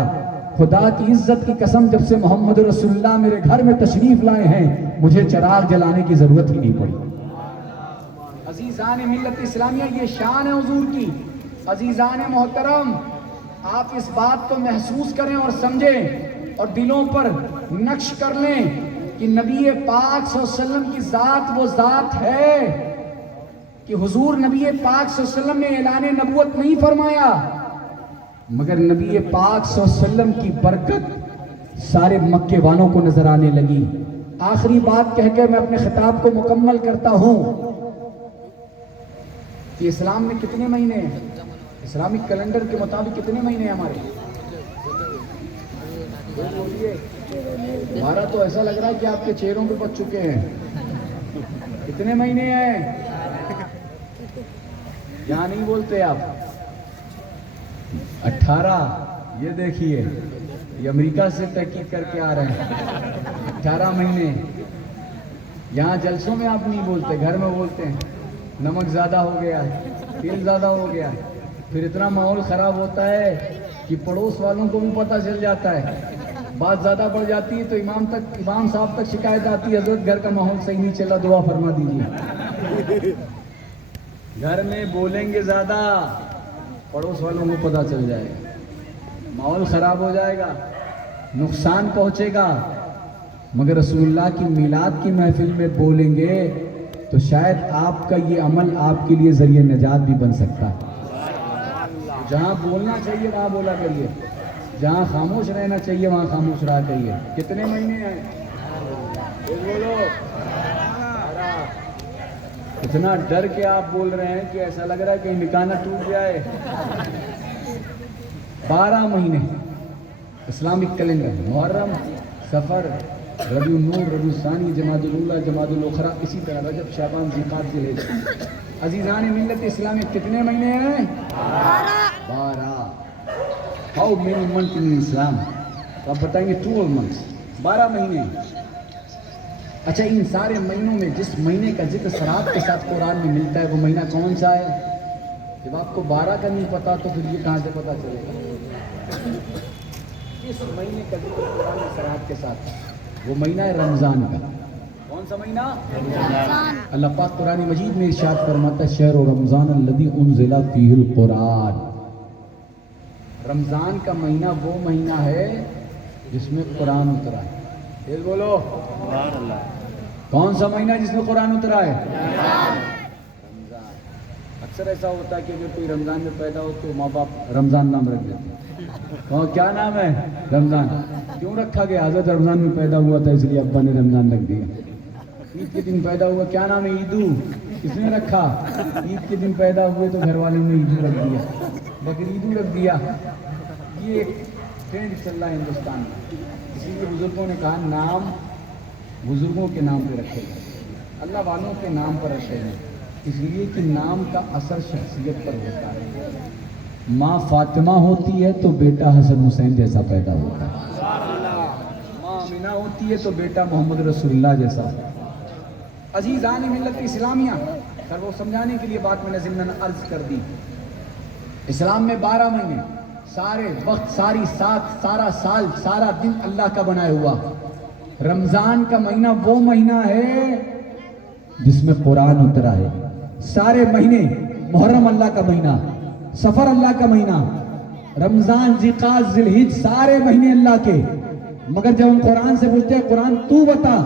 خدا کی عزت کی قسم, جب سے محمد رسول اللہ میرے گھر میں تشریف لائے ہیں مجھے چراغ جلانے کی ضرورت ہی نہیں پڑی. عزیزان ملت اسلامیہ, یہ شان ہے حضور کی. عزیزان محترم, آپ اس بات کو محسوس کریں اور سمجھیں اور دلوں پر نقش کر لیں کہ نبی پاک صلی اللہ علیہ وسلم کی ذات وہ ذات ہے کہ حضور نبی پاک صلی اللہ علیہ وسلم نے اعلان نبوت نہیں فرمایا, مگر نبی پاک صلی اللہ علیہ وسلم کی برکت سارے مکے والوں کو نظر آنے لگی. آخری بات کہہ کے میں اپنے خطاب کو مکمل کرتا ہوں کہ اسلام میں کتنے مہینے ہیں, اسلامک کیلنڈر کے مطابق کتنے مہینے ہیں ہمارے. ہمارا تو ایسا لگ رہا ہے کہ آپ کے چہروں پہ بچ چکے ہیں. کتنے مہینے ہیں یہاں نہیں بولتے آپ. 18. یہ دیکھیے, یہ امریکہ سے تحقیق کر کے آ رہے ہیں. 18 مہینے. یہاں جلسوں میں آپ نہیں بولتے, گھر میں بولتے ہیں نمک زیادہ ہو گیا ہے, تیل زیادہ ہو گیا ہے. پھر اتنا ماحول خراب ہوتا ہے کہ پڑوس والوں کو بھی پتہ چل جاتا ہے. بات زیادہ بڑھ جاتی ہے تو امام صاحب تک شکایت آتی ہے، حضرت گھر کا ماحول صحیح نہیں چلا، دعا فرما دیجیے۔ گھر میں بولیں گے زیادہ، پڑوس والوں کو پتہ چل جائے گا، ماحول خراب ہو جائے گا، نقصان پہنچے گا۔ مگر رسول اللہ کی میلاد کی محفل میں بولیں گے تو شاید آپ کا یہ عمل آپ کے لیے ذریعہ نجات بھی بن سکتا ہے۔ جہاں بولنا چاہیے وہاں بولا کریے، جہاں خاموش رہنا چاہیے وہاں خاموش رہا کریے۔ کتنے مہینے ہیں؟ بولو۔ اتنا ڈر کے آپ بول رہے ہیں کہ ایسا لگ رہا ہے کہ نکاح نہ ٹوٹ جائے۔ 12 مہینے اسلامک کیلنڈر، محرم، سفر، ربیع النور، ربیع الثانی، جمادی الاولیٰ، جمادی الاخریٰ، اسی طرح رجب، شعبان، ذوالقعدہ، ذوالحجہ۔ عزیزان ملت اسلامی کتنے مہینے ہیں؟ 12۔ How many months in Islam؟ تو آپ بتائیں گے 12 months، 12 مہینے۔ اچھا، ان سارے مہینوں میں جس مہینے کا ذکر سرات کے ساتھ قرآن میں ملتا ہے وہ مہینہ کون سا ہے؟ جب آپ کو 12 کا نہیں پتا تو پھر یہ کہاں سے پتا چلے گا؟ اس مہینے کا ذکر قرآن میں سرات کے ساتھ، وہ مہینہ ہے رمضان کا۔ کون سا مہینہ؟ رمضان۔ اللہ پاک قرآن مجید میں ارشاد فرماتا ہے شہر رمضان الذی انزل فیہ القرآن۔ رمضان کا مہینہ وہ مہینہ ہے جس میں قرآن اترا ہے۔ پھر بولو سبحان اللہ۔ کون سا مہینہ جس میں قرآن اترا ہے؟ رمضان۔ اکثر ایسا ہوتا ہے کہ اگر کوئی رمضان میں پیدا ہو تو ماں باپ رمضان نام رکھ دیتے ہیں۔ اور کیا نام ہے؟ رمضان۔ کیوں رکھا گیا؟ حضرت رمضان میں پیدا ہوا تھا اس لیے ابا نے رمضان رکھ دیا۔ عید کے دن پیدا ہوا، کیا نام ہے؟ عیدو۔ کس نے رکھا؟ عید کے دن پیدا ہوئے تو گھر والوں نے عیدو رکھ دیا، بقرعیدو رکھ دیا۔ یہ ایک ٹرینڈ چل رہا ہے ہندوستان میں، اسی لیے بزرگوں نے کہا نام بزرگوں کے نام پہ رکھے گئے، اللہ والوں کے نام پر رکھے گئے، اس لیے کہ نام کا اثر شخصیت پر ہوتا ہے۔ ماں فاطمہ ہوتی ہے تو بیٹا حسن حسین جیسا پیدا ہوتا ہے، ماں آمینہ ہوتی ہے تو بیٹا محمد رسول اللہ جیسا ہوتا ہے۔ عزیزان ملت اسلامیہ، سر وہ سمجھانے کے لیے بات میں نے ضمن عرض کر دی۔ اسلام میں 12 مہینے، سارے وقت، ساری ساتھ، سارا سال، سارا دن اللہ کا بنایا ہوا۔ رمضان کا مہینہ وہ مہینہ ہے جس میں قرآن اترا ہے۔ سارے مہینے، محرم اللہ کا مہینہ، سفر اللہ کا مہینہ، رمضان، ذوالقعدہ، ذوالحجہ، سارے مہینے اللہ کے۔ مگر جب ہم قرآن سے پوچھتے ہیں قرآن تو بتا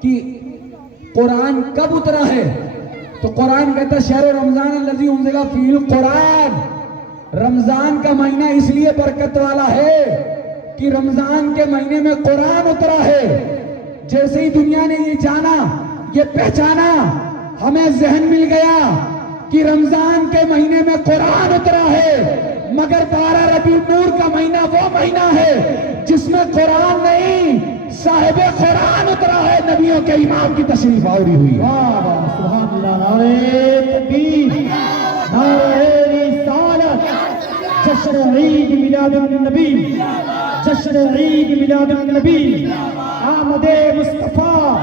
کہ قرآن کب اترا ہے، تو قرآن کہتا ہے شہر رمضان الذی انزل فیہ القرآن۔ رمضان کا مہینہ اس لیے برکت والا ہے کہ رمضان کے مہینے میں قرآن اترا ہے۔ جیسے ہی دنیا نے یہ جانا، یہ پہچانا، ہمیں ذہن مل گیا کہ رمضان کے مہینے میں قرآن اترا ہے، مگر 12 ربیع النور کا مہینہ وہ مہینہ ہے جس میں قرآن نہیں صاحب قرآن اترا ہے، نبیوں کے امام کی تشریف آوری ہوئی۔ سبحان اللہ، نعرہ تکبیر، نعرہ رسالت، جشن عید میلاد النبی، جشن عید میلاد النبی، آمد مصطفیٰ،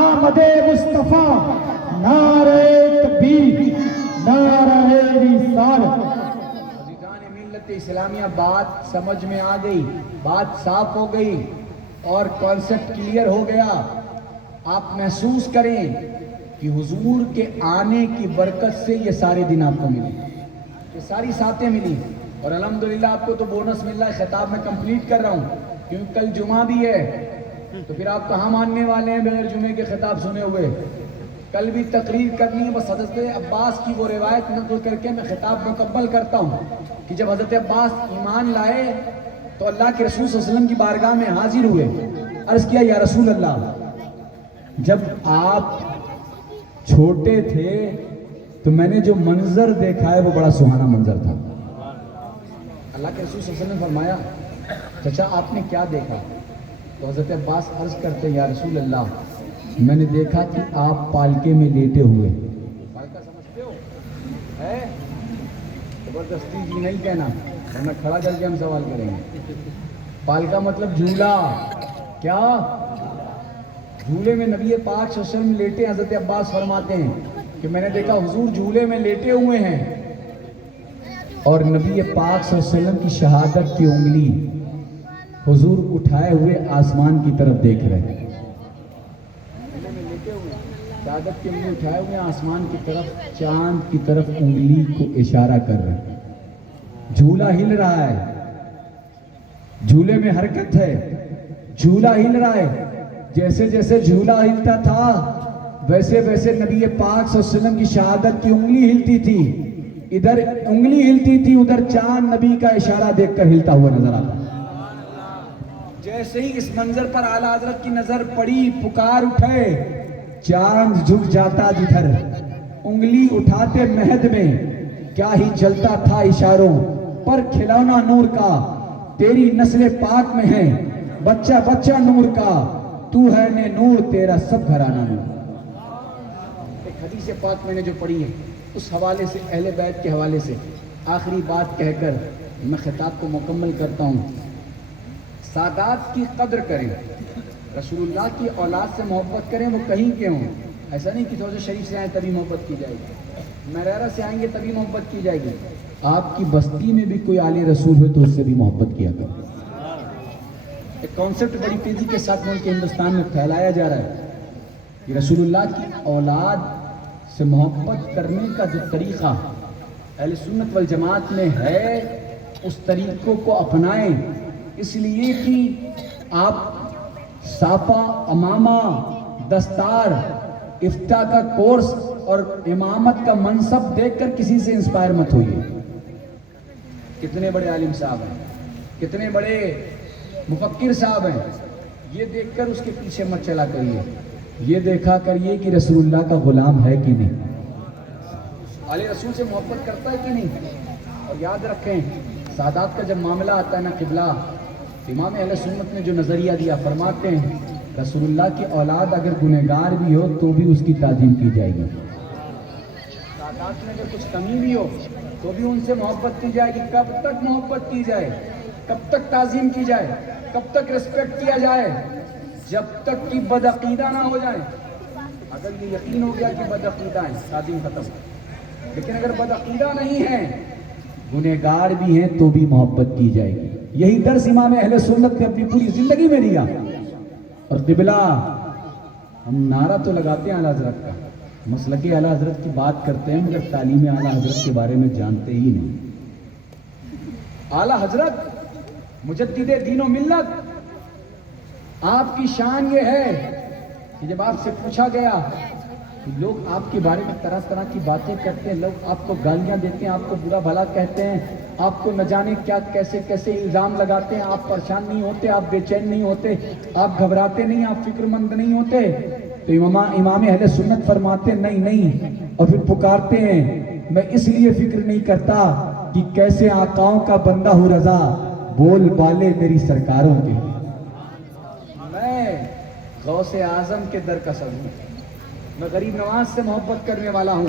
آمد مصطفیٰ، نعرہ تکبیر، نعرہ رسالت۔ عزیزان ملت اسلامیہ، بات سمجھ میں آ گئی، بات صاف ہو گئی اور کانسیپٹ کلیئر ہو گیا۔ آپ محسوس کریں کہ حضور کے آنے کی برکت سے یہ سارے دن آپ کو ملی، یہ ساری ساتیں ملی، اور الحمدللہ آپ کو تو بونس مل رہا ہے۔ خطاب میں کمپلیٹ کر رہا ہوں کیونکہ کل جمعہ بھی ہے، تو پھر آپ کہاں ماننے والے ہیں بغیر جمعے کے خطاب سنے ہوئے؟ کل بھی تقریر کرنی ہے، بس حضرت عباس کی وہ روایت نقل کر کے میں خطاب مکمل کرتا ہوں کہ جب حضرت عباس ایمان لائے تو اللہ کے رسول صلی اللہ علیہ وسلم کی بارگاہ میں حاضر ہوئے، عرض کیا یا رسول اللہ، جب آپ چھوٹے تھے تو میں نے جو منظر دیکھا ہے وہ بڑا سہانا منظر تھا۔ اللہ کے رسول صلی اللہ علیہ وسلم نے فرمایا چچا آپ نے کیا دیکھا؟ تو حضرت عباس عرض کرتے یا رسول اللہ، میں نے دیکھا کہ آپ پالکے میں لیٹے ہوئے۔ پالکا سمجھتے ہو؟ ہے زبردستی جی نہیں کہنا ورنہ کھڑا کر کے ہم سوال کریں گے۔ پالکا مطلب جھولا۔ کیا؟ جھولے میں نبی پاک صلی اللہ علیہ وسلم لیٹے۔ حضرت عباس فرماتے ہیں کہ میں نے دیکھا حضور جھولے میں لیٹے ہوئے ہیں اور نبی پاک صلی اللہ علیہ وسلم کی شہادت کی انگلی حضور اٹھائے ہوئے آسمان کی طرف دیکھ رہے ہیں، قیادت کے انگلی اٹھائے ہوئے آسمان کی طرف، چاند کی طرف انگلی کو اشارہ کر رہے ہیں۔ جھولا ہل رہا ہے، جھولے میں حرکت ہے، جھولا ہل رہا ہے۔ جیسے جیسے جھولا ہلتا تھا ویسے ویسے نبی پاک صلی اللہ علیہ وسلم کی شہادت کی انگلی ہلتی تھی، ادھر انگلی ہلتی تھی، ادھر چاند نبی کا اشارہ دیکھ کر ہلتا ہوا نظر آتا۔ جیسے ہی اس منظر پر اعلیٰ حضرت کی نظر پڑی، پکار اٹھے، چاند جھک جاتا جدھر، انگلی اٹھاتے مہد میں، کیا ہی چلتا تھا اشاروں پر کھلونا نور کا، تیری نسل پاک میں ہے بچہ بچہ نور کا، تو ہے نے نور تیرا سب گھرانہ نور۔ ایک حدیث پاک میں نے جو پڑھی ہے اس حوالے سے، اہل بیت کے حوالے سے آخری بات کہہ کر میں خطاب کو مکمل کرتا ہوں۔ سادات کی قدر کریں، رسول اللہ کی اولاد سے محبت کریں، وہ کہیں کے ہوں۔ ایسا نہیں کہ روزہ شریف سے آئیں تبھی محبت کی جائے گی، میرارہ سے آئیں گے تبھی محبت کی جائے گی۔ آپ کی بستی میں بھی کوئی آل رسول ہو تو اس سے بھی محبت کیا کریں۔ ایک کانسیپٹ بڑی تیزی کے ساتھ ملک ہندوستان میں پھیلایا جا رہا ہے کہ رسول اللہ کی اولاد سے محبت کرنے کا جو طریقہ اہل سنت والجماعت میں ہے اس طریقوں کو اپنائیں، اس لیے کہ آپ صافہ، امامہ، دستار، افتاء کا کورس اور امامت کا منصب دیکھ کر کسی سے انسپائر مت ہوئیے۔ کتنے بڑے عالم صاحب ہیں، کتنے بڑے مفکر صاحب ہیں، یہ دیکھ کر اس کے پیچھے مت چلا کریے، یہ دیکھا کریے کہ رسول اللہ کا غلام ہے کہ نہیں، آل رسول سے محبت کرتا ہے کہ نہیں۔ اور یاد رکھیں سادات کا جب معاملہ آتا ہے نا قبلہ، امام اہل سنت نے جو نظریہ دیا، فرماتے ہیں رسول اللہ کی اولاد اگر گنہگار بھی ہو تو بھی اس کی تعظیم کی جائے گی، سادات میں اگر کچھ کمی بھی ہو تو بھی ان سے محبت کی جائے گی۔ کب تک محبت کی جائے، کب تک تعظیم کی جائے، کب تک ریسپیکٹ کیا جائے؟ جب تک کہ بدعقیدہ نہ ہو جائے۔ اگر یہ یقین ہو گیا کہ بدعقیدہ ہیں، تعظیم ختم۔ لیکن اگر بدعقیدہ نہیں ہیں، گنہگار بھی ہیں تو بھی محبت کی جائے گی۔ یہی درس امام اہل سنت نے اپنی پوری زندگی میں دیا۔ اور قبلہ ہم نعرہ تو لگاتے ہیں اعلیٰ حضرت کا، مسلک اعلیٰ حضرت کی بات کرتے ہیں، مگر تعلیم اعلیٰ حضرت کے بارے میں جانتے ہی نہیں۔ اعلیٰ حضرت مجدد دین و ملت، آپ کی شان یہ ہے کہ جب آپ سے پوچھا گیا کہ لوگ آپ کے بارے میں طرح طرح کی باتیں کرتے ہیں، لوگ آپ کو گالیاں دیتے ہیں، آپ کو برا بھلا کہتے ہیں، آپ کو نہ جانے کیا کیسے کیسے الزام لگاتے ہیں، آپ پریشان نہیں ہوتے، آپ بے چین نہیں ہوتے، آپ گھبراتے نہیں، آپ فکر مند نہیں ہوتے؟ تو امام اہل سنت فرماتے نہیں نہیں، اور پھر پکارتے ہیں میں اس لیے فکر نہیں کرتا کہ کیسے آقاؤں کا بندہ ہوں رضا، بول بالے میری سرکاروں کے، میں غوث اعظم کے در کا سب ہوں، میں غریب نواز سے محبت کرنے والا ہوں،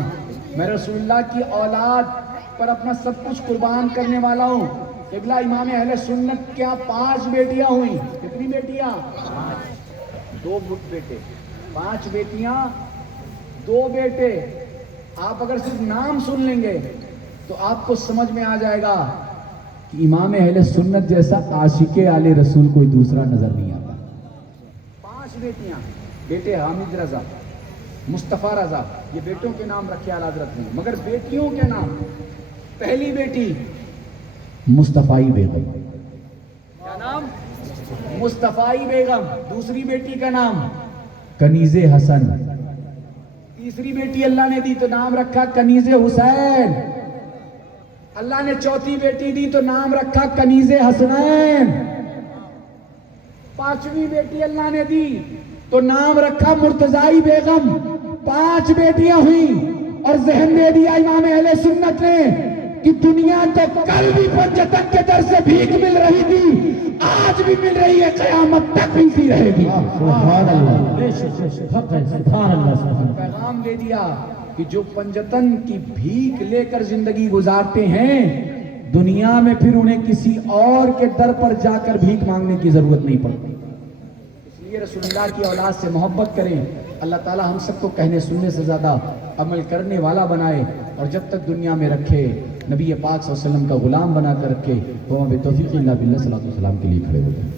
میں رسول اللہ کی اولاد پر اپنا سب کچھ قربان کرنے والا ہوں۔ قبلہ امام اہل سنت کیا 5 بیٹیاں ہوئیں؟ کتنی بیٹیاں؟ 2 بیٹے، 5 بیٹیاں، 2 بیٹے۔ آپ اگر صرف نام سن لیں گے تو آپ کو سمجھ میں آ جائے گا کہ امام اہل سنت جیسا عاشق آل رسول کوئی دوسرا نظر نہیں آتا۔ 5 بیٹیاں، بیٹے حامد رضا، مصطفیٰ رضا، یہ بیٹوں کے نام رکھے اعلیٰ حضرت نے، مگر بیٹیوں کے نام، پہلی بیٹی مصطفی بیگم، کیا نام؟ مصطفی بیگم۔ دوسری بیٹی کا نام کنیز حسن، تیسری بیٹی اللہ نے دی تو نام رکھا کنیز حسین، اللہ نے چوتھی بیٹی دی تو نام رکھا کنیز حسنین، 5ویں بیٹی اللہ نے دی تو نام رکھا مرتضائی بیگم۔ 5 بیٹیاں ہوئیں اور ذہن دے دیا امام اہل سنت نے کہ دنیا تو کل بھی پنجتن کے در سے بھیک مل رہی تھی، آج بھی مل رہی ہے، قیامت تک ملتی رہے گی۔ سبحان اللہ، سبحان اللہ۔ پیغام دے دیا کہ جو پنجتن کی بھیک لے کر زندگی گزارتے ہیں، دنیا میں پھر انہیں کسی اور کے در پر جا کر بھیک مانگنے کی ضرورت نہیں پڑتی۔ اس لیے رسول اللہ کی اولاد سے محبت کریں۔ اللہ تعالی ہم سب کو کہنے سننے سے زیادہ عمل کرنے والا بنائے، اور جب تک دنیا میں رکھے نبی پاک صلی اللہ علیہ وسلم کا غلام بنا کر رکھے۔ وہ بتوفیق اللہ باللہ صلی اللہ علیہ وسلم کے لیے کھڑے ہو جائیں۔